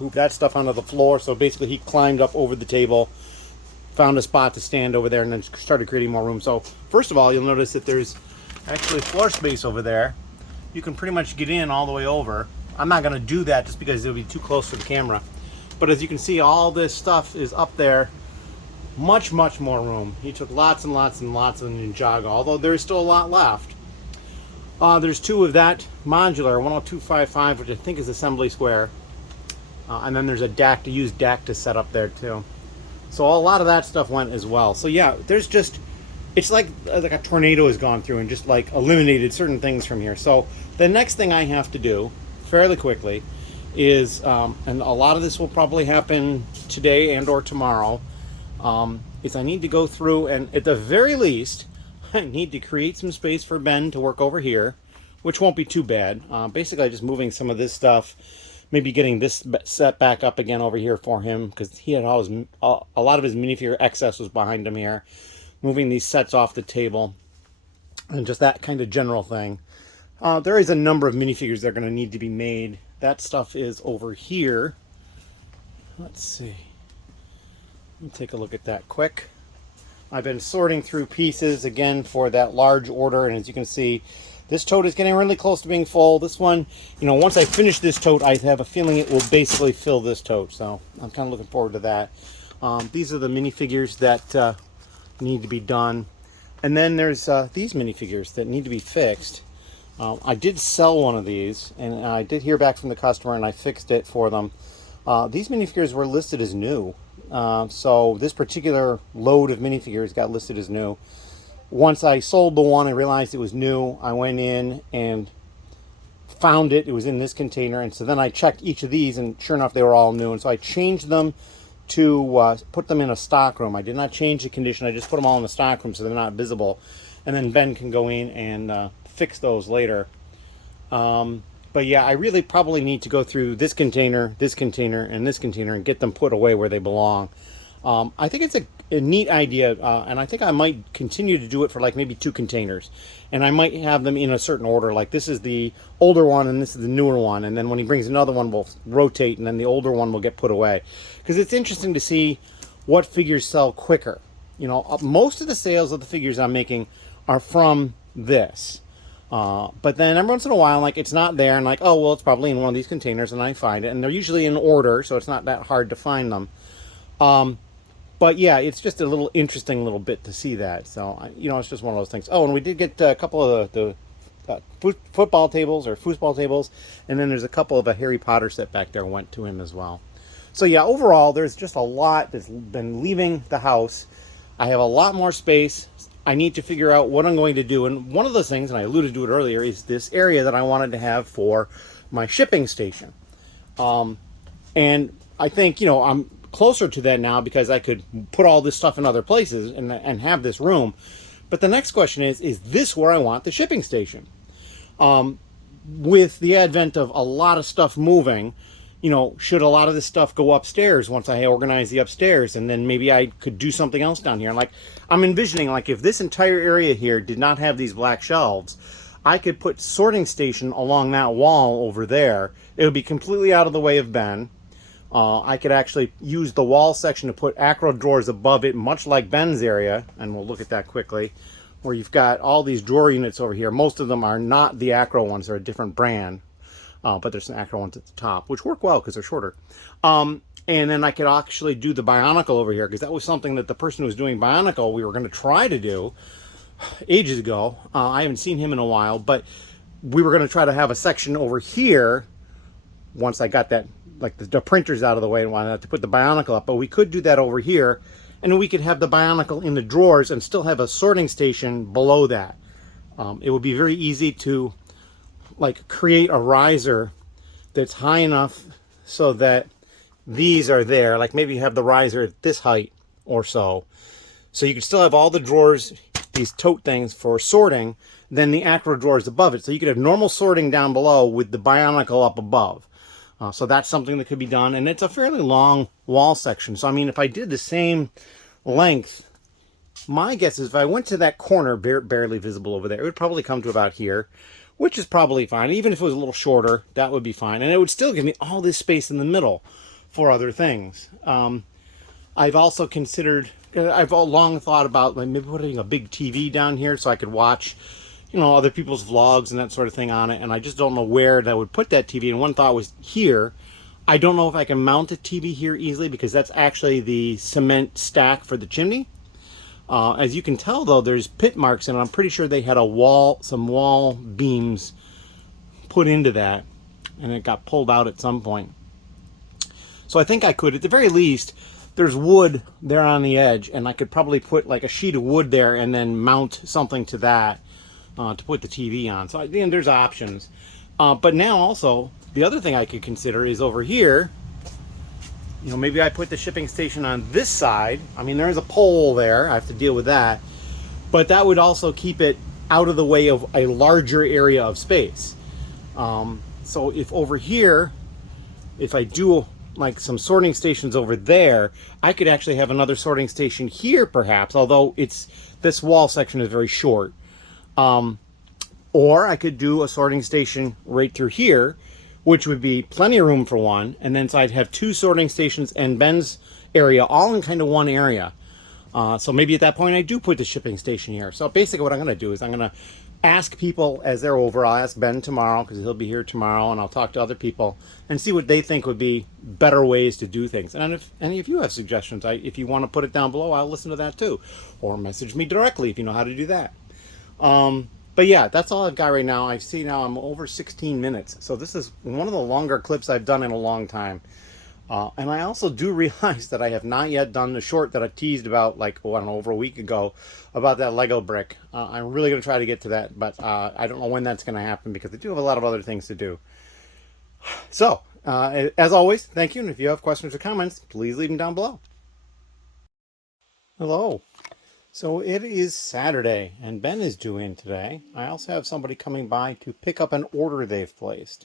move that stuff onto the floor. So basically he climbed up over the table, found a spot to stand over there, and then started creating more room. So first of all, you'll notice that there's actually floor space over there. You can pretty much get in all the way over. I'm not going to do that just because it'll be too close to the camera. But as you can see, all this stuff is up there. Much more room. He took lots and lots and lots of Ninjago, although there's still a lot left. There's 2 of that modular 10255, which I think is assembly square. And then there's a DAC to use DAC to set up there too. So a lot of that stuff went as well. So yeah, there's just, it's like a tornado has gone through and just like eliminated certain things from here. So the next thing I have to do fairly quickly is, and a lot of this will probably happen today and or tomorrow, is I need to go through and at the very least, I need to create some space for Ben to work over here, which won't be too bad. Basically just moving some of this stuff maybe getting this set back up again over here for him, because he had always a lot of his minifigure excess was behind him here. Moving these sets off the table, and just that kind of general thing. There is a number of minifigures that are going to need to be made. That stuff is over here. Let's see. Let me take a look at that quick. I've been sorting through pieces again for that large order, and as you can see, this tote is getting really close to being full. This one, you know, once I finish this tote, I have a feeling it will basically fill this tote, so I'm kind of looking forward to that. These are the minifigures that need to be done. And then there's these minifigures that need to be fixed. I did sell one of these, and I did hear back from the customer, and I fixed it for them. These minifigures were listed as new. So this particular load of minifigures got listed as new. Once I sold the one, I realized it was new. I went in and found it. It was in this container. And so then I checked each of these, and sure enough, they were all new. And so I changed them to put them in a stock room. I did not change the condition. I just put them all in the stock room so they're not visible. And then Ben can go in and fix those later. But yeah, I really probably need to go through this container, and this container, and get them put away where they belong. I think it's a neat idea, and I think I might continue to do it for like maybe 2 containers. And I might have them in a certain order, like this is the older one and this is the newer one. And then when he brings another one, we'll rotate, and then the older one will get put away. Because it's interesting to see what figures sell quicker. You know, most of the sales of the figures I'm making are from this. But then every once in a while, like, it's not there, and like, oh, well, it's probably in one of these containers, and I find it. And they're usually in order, so it's not that hard to find them. But yeah, it's just a little interesting little bit to see that. So, you know, it's just one of those things. Oh, and we did get a couple of the football tables, or foosball tables, and then there's a couple of a Harry Potter set back there went to him as well. So yeah, overall, there's just a lot that's been leaving the house. I have a lot more space. I need to figure out what I'm going to do. And one of those things, and I alluded to it earlier, is this area that I wanted to have for my shipping station. And I think, you know, I'm closer to that now because I could put all this stuff in other places and have this room. But the next question is this where I want the shipping station? With the advent of a lot of stuff moving, you know, should a lot of this stuff go upstairs once I organize the upstairs, and then maybe I could do something else down here? Like, I'm envisioning, like, if this entire area here did not have these black shelves, I could put sorting station along that wall over there. It would be completely out of the way of Ben. I could actually use the wall section to put acro drawers above it, much like Ben's area, and we'll look at that quickly, where you've got all these drawer units over here. Most of them are not the acro ones, they're a different brand. But there's some acro ones at the top, which work well because they're shorter. And then I could actually do the Bionicle over here, because that was something that the person who was doing Bionicle, we were going to try to do ages ago. I haven't seen him in a while, but we were going to try to have a section over here once I got that, like the printers out of the way, and wanted to put the Bionicle up. But we could do that over here, and we could have the Bionicle in the drawers and still have a sorting station below that. It would be very easy to like create a riser that's high enough so that these are there. Like maybe you have the riser at this height or so. So you can still have all the drawers, these tote things for sorting, then the acro drawers above it. So you could have normal sorting down below with the Bionicle up above. So that's something that could be done. And it's a fairly long wall section. So I mean, if I did the same length, my guess is if I went to that corner, barely visible over there, it would probably come to about here, which is probably fine. Even if it was a little shorter, that would be fine. And it would still give me all this space in the middle for other things. I've also considered, I've long thought about like maybe putting a big TV down here so I could watch, you know, other people's vlogs and that sort of thing on it. And I just don't know where that would put that TV. And one thought was here. I don't know if I can mount a TV here easily, because that's actually the cement stack for the chimney. As you can tell, though, there's pit marks, and I'm pretty sure they had some wall beams put into that, and it got pulled out at some point. So I think I could, at the very least, there's wood there on the edge, and I could probably put like a sheet of wood there and then mount something to that to put the TV on. So again, there's options. But now also, the other thing I could consider is over here. You know, maybe I put the shipping station on this side. I mean, there's a pole there. I have to deal with that. But that would also keep it out of the way of a larger area of space. So if over here if I do like some sorting stations over there, I could actually have another sorting station here perhaps, although this wall section is very short. Or I could do a sorting station right through here, which would be plenty of room for one, and then so I'd have two sorting stations and Ben's area all in kind of one area. So maybe at that point I do put the shipping station here. So basically what I'm going to do is I'm going to ask people as they're over. I'll ask Ben tomorrow because he'll be here tomorrow, and I'll talk to other people and see what they think would be better ways to do things. And if any of you have suggestions, if you want to put it down below, I'll listen to that too. Or message me directly if you know how to do that. But yeah, that's all I've got right now. I see now I'm over 16 minutes. So this is one of the longer clips I've done in a long time. And I also do realize that I have not yet done the short that I teased about, like, I don't know, over a week ago, about that Lego brick. I'm really going to try to get to that, but I don't know when that's going to happen because I do have a lot of other things to do. So, as always, thank you. And if you have questions or comments, please leave them down below. Hello. So it is Saturday, and Ben is due in today. I also have somebody coming by to pick up an order they've placed.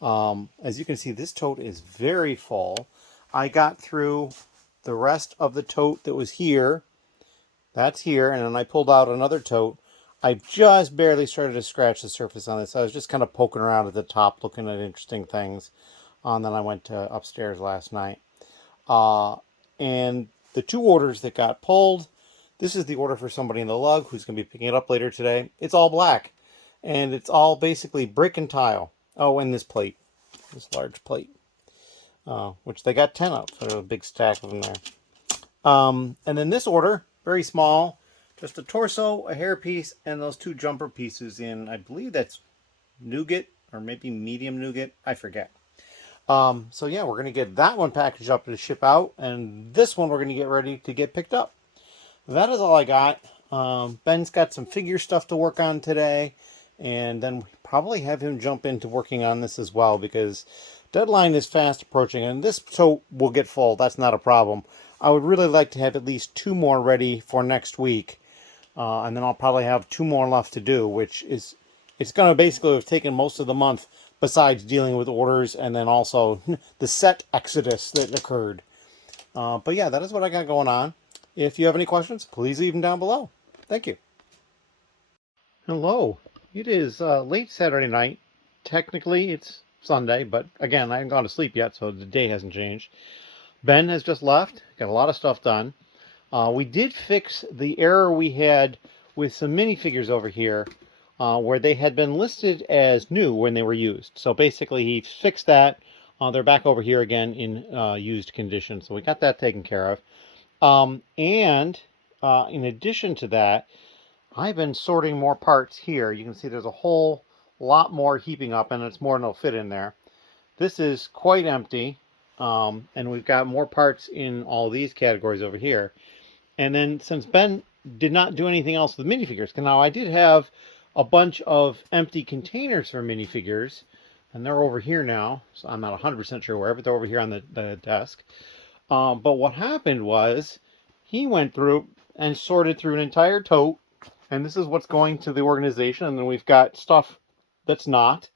As you can see, this tote is very full. I got through the rest of the tote that was here. That's here, and then I pulled out another tote. I just barely started to scratch the surface on this. I was just kind of poking around at the top, looking at interesting things. And then I went upstairs last night. And the two orders that got pulled, this is the order for somebody in the lug who's going to be picking it up later today. It's all black, and it's all basically brick and tile. Oh, and this plate, this large plate, which they got 10 of. So there's a big stack of them there. And then this order, very small, just a torso, a hairpiece, and those two jumper pieces in, I believe that's nougat, or maybe medium nougat, I forget. So yeah, we're going to get that one packaged up to ship out, and this one we're going to get ready to get picked up. That is all I got. Ben's got some figure stuff to work on today, and then we probably have him jump into working on this as well because deadline is fast approaching, and this tote will get full. That's not a problem. I would really like to have at least 2 more ready for next week, and then I'll probably have 2 more left to do, which is, it's going to basically have taken most of the month besides dealing with orders and then also the set exodus that occurred. But yeah, that is what I got going on. If you have any questions, please leave them down below. Thank you. Hello. It is late Saturday night. Technically, it's Sunday, but again, I haven't gone to sleep yet, so the day hasn't changed. Ben has just left. Got a lot of stuff done. We did fix the error we had with some minifigures over here where they had been listed as new when they were used. So basically, he fixed that. They're back over here again in used condition. So we got that taken care of. In addition to that, I've been sorting more parts here. You can see there's a whole lot more heaping up, and it's more than it'll fit in there. This is quite empty, and we've got more parts in all these categories over here. And then since Ben did not do anything else with minifigures, now I did have a bunch of empty containers for minifigures, and they're over here now, so I'm not 100% sure where, but they're over here on the desk. But what happened was he went through and sorted through an entire tote, and this is what's going to the organization, and then we've got stuff that's not.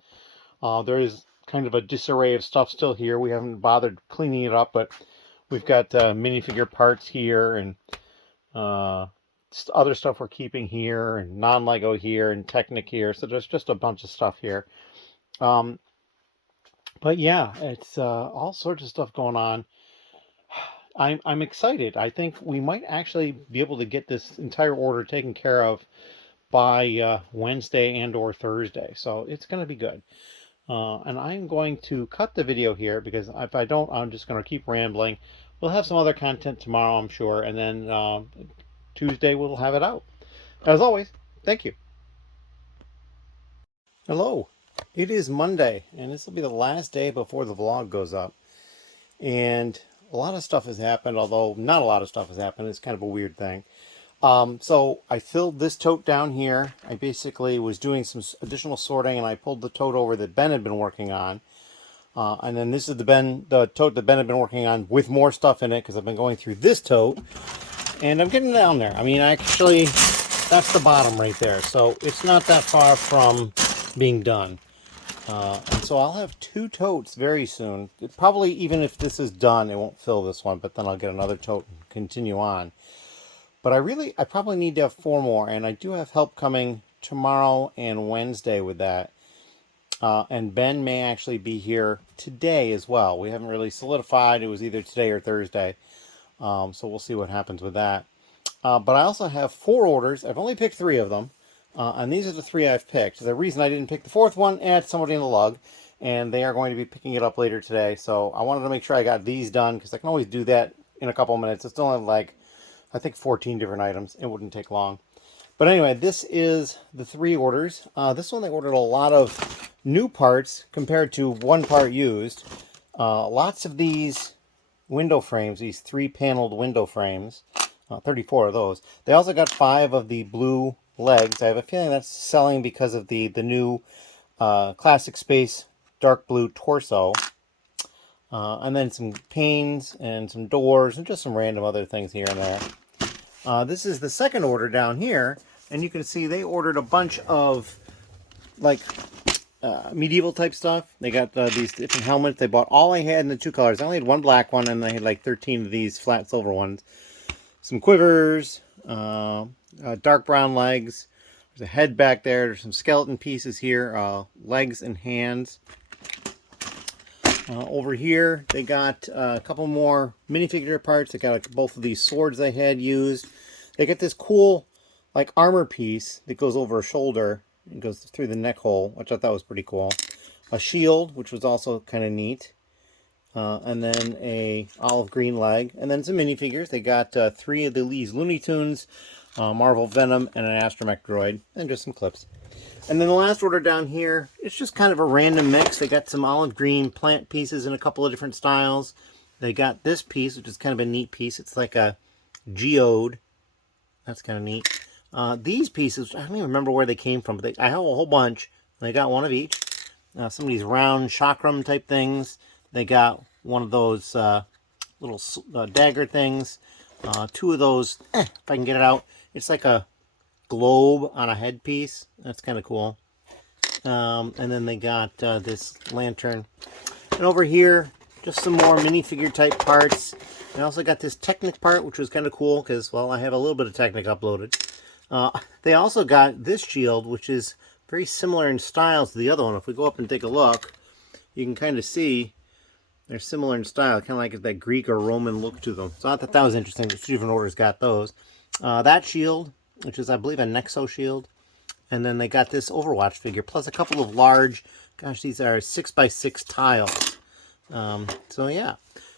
There is kind of a disarray of stuff still here. We haven't bothered cleaning it up, but we've got minifigure parts here, and other stuff we're keeping here, and non-Lego here, and Technic here, so there's just a bunch of stuff here. But yeah, it's all sorts of stuff going on. I'm excited. I think we might actually be able to get this entire order taken care of by Wednesday and or Thursday. So it's going to be good. And I'm going to cut the video here because if I don't, I'm just going to keep rambling. We'll have some other content tomorrow, I'm sure. And then Tuesday we'll have it out. As always, thank you. Hello. It is Monday, and this will be the last day before the vlog goes up. And a lot of stuff has happened, although not a lot of stuff has happened. It's kind of a weird thing. So I filled this tote down here. I basically was doing some additional sorting, and I pulled the tote over that Ben had been working on. And then this is the tote that Ben had been working on with more stuff in it, because I've been going through this tote. And I'm getting down there. I mean, actually, that's the bottom right there. So it's not that far from being done. And so I'll have 2 totes very soon. Probably even if this is done, it won't fill this one, but then I'll get another tote and continue on. But I probably need to have 4 more, and I do have help coming tomorrow and Wednesday with that. And Ben may actually be here today as well. We haven't really solidified. It was either today or Thursday. So we'll see what happens with that. But I also have 4 orders. I've only picked 3 of them. And these are the 3 I've picked. The reason I didn't pick the 4th one, it's somebody in the lug. And they are going to be picking it up later today. So I wanted to make sure I got these done, because I can always do that in a couple of minutes. It's only like, I think 14 different items. It wouldn't take long. But anyway, this is the 3 orders. This one they ordered a lot of new parts compared to 1 part used. Lots of these window frames, these 3-paneled window frames. 34 of those. They also got 5 of the blue legs. I have a feeling that's selling because of the new Classic Space dark blue torso. And then some panes and some doors and just some random other things here and there. This is the second order down here, and you can see they ordered a bunch of like medieval type stuff. They got these different helmets. They bought all I had in the 2 colors. I only had 1 black one, and they had like 13 of these flat silver ones. Some quivers, dark brown legs. There's a head back there. There's some skeleton pieces here, legs and hands. Over here, they got a couple more minifigure parts. They got both of these swords they had used. They got this cool, like, armor piece that goes over a shoulder. It goes through the neck hole, which I thought was pretty cool. A shield, which was also kind of neat. And then a olive green leg. And then some minifigures. They got 3 of these Looney Tunes, Marvel Venom, and an Astromech droid. And just some clips. And then the last order down here, it's just kind of a random mix. They got some olive green plant pieces in a couple of different styles. They got this piece, which is kind of a neat piece. It's like a geode. That's kind of neat. These pieces, I don't even remember where they came from, but I have a whole bunch. They got 1 of each. Some of these round chakram type things. They got 1 of those little dagger things. 2 of those, if I can get it out. It's like a globe on a headpiece. That's kind of cool. And then they got this lantern. And over here, just some more minifigure type parts. I also got this Technic part, which was kind of cool because, well, I have a little bit of Technic uploaded. They also got this shield, which is very similar in style to the other one. If we go up and take a look, you can kind of see they're similar in style, kind of like that Greek or Roman look to them. So I thought that was interesting. The 2 different orders got those. That shield, which is, I believe, a Nexo shield. And then they got this Overwatch figure, plus a couple of large, gosh, these are 6x6 tiles. So yeah,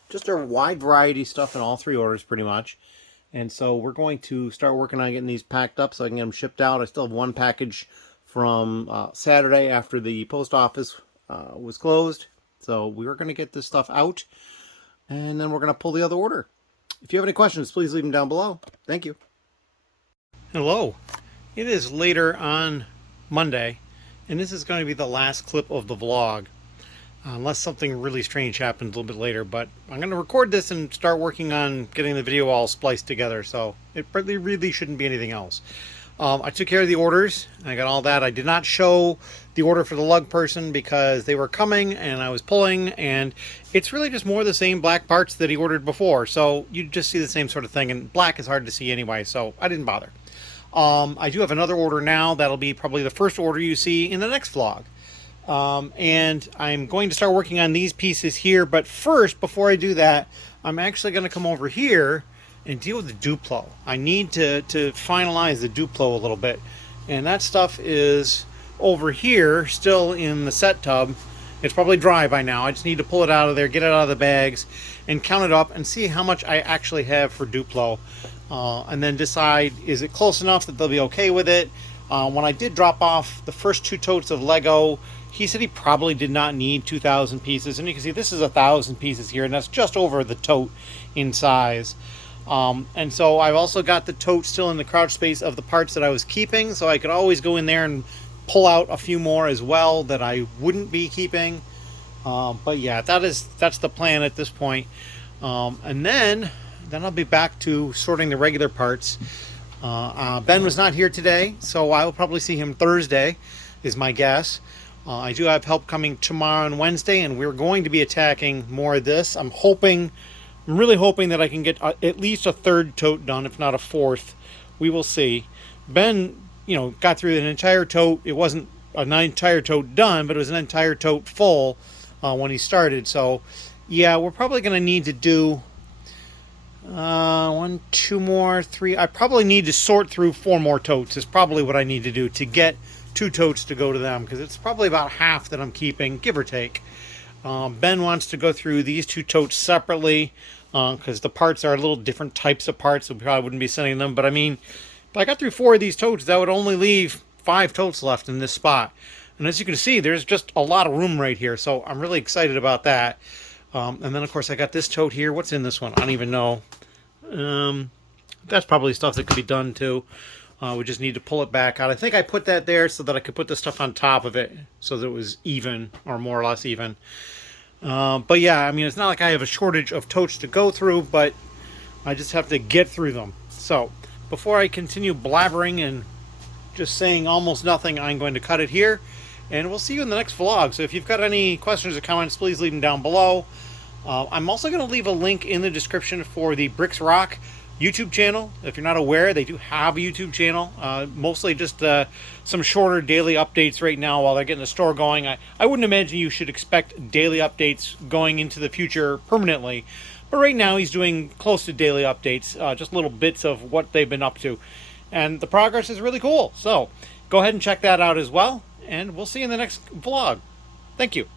just a wide variety of stuff in all 3 orders, pretty much. And so we're going to start working on getting these packed up so I can get them shipped out. I still have 1 package from Saturday after the post office was closed. So we're going to get this stuff out, and then we're going to pull the other order. If you have any questions, please leave them down below. Thank you. Hello. It is later on Monday, and this is going to be the last clip of the vlog. Unless something really strange happens a little bit later, but I'm going to record this and start working on getting the video all spliced together, so it really shouldn't be anything else. I took care of the orders. I got all that. I did not show the order for the lug person because they were coming and I was pulling, and it's really just more of the same black parts that he ordered before, so you just see the same sort of thing, and black is hard to see anyway, so I didn't bother. I do have another order now. That'll be probably the first order you see in the next vlog. And I'm going to start working on these pieces here, but first, before I do that, I'm actually going to come over here and deal with the Duplo. I need to finalize the Duplo a little bit, and that stuff is over here still in the set tub. It's probably dry by now. I just need to pull it out of there, get it out of the bags, and count it up and see how much I actually have for Duplo, and then decide, is it close enough that they'll be okay with it. When I did drop off the first 2 totes of Lego, he said he probably did not need 2,000 pieces, and you can see this is 1,000 pieces here, and that's just over the tote in size. And so I've also got the tote still in the crouch space of the parts that I was keeping, so I could always go in there and pull out a few more as well that I wouldn't be keeping. But yeah, that's the plan at this point. And then I'll be back to sorting the regular parts. Ben was not here today, so I will probably see him Thursday, is my guess. I do have help coming tomorrow and Wednesday, and we're going to be attacking more of this. I'm really hoping that I can get at least a third tote done, if not a fourth. We will see. Ben, got through an entire tote. It wasn't an entire tote done, but it was an entire tote full when he started. So, yeah, we're probably going to need to do one, two more, three. I probably need to sort through 4 more totes is probably what I need to do to get 2 totes to go to them, because it's probably about half that I'm keeping, give or take. Ben wants to go through these 2 totes separately because the parts are a little different types of parts, so we probably wouldn't be sending them. But I mean, if I got through 4 of these totes, that would only leave 5 totes left in this spot. And as you can see, there's just a lot of room right here, so I'm really excited about that. And then, of course, I got this tote here. What's in this one? I don't even know. That's probably stuff that could be done, too. We just need to pull it back out. I think I put that there so that I could put the stuff on top of it so that it was even, or more or less even. But yeah, I mean, it's not like I have a shortage of totes to go through, but I just have to get through them. So before I continue blabbering and just saying almost nothing, I'm going to cut it here, and we'll see you in the next vlog. So if you've got any questions or comments, please leave them down below. I'm also going to leave a link in the description for the Bricks ROC YouTube channel. If you're not aware, they do have a YouTube channel. Mostly just some shorter daily updates right now while they're getting the store going. I wouldn't imagine you should expect daily updates going into the future permanently. But right now he's doing close to daily updates, just little bits of what they've been up to. And the progress is really cool. So go ahead and check that out as well. And we'll see you in the next vlog. Thank you.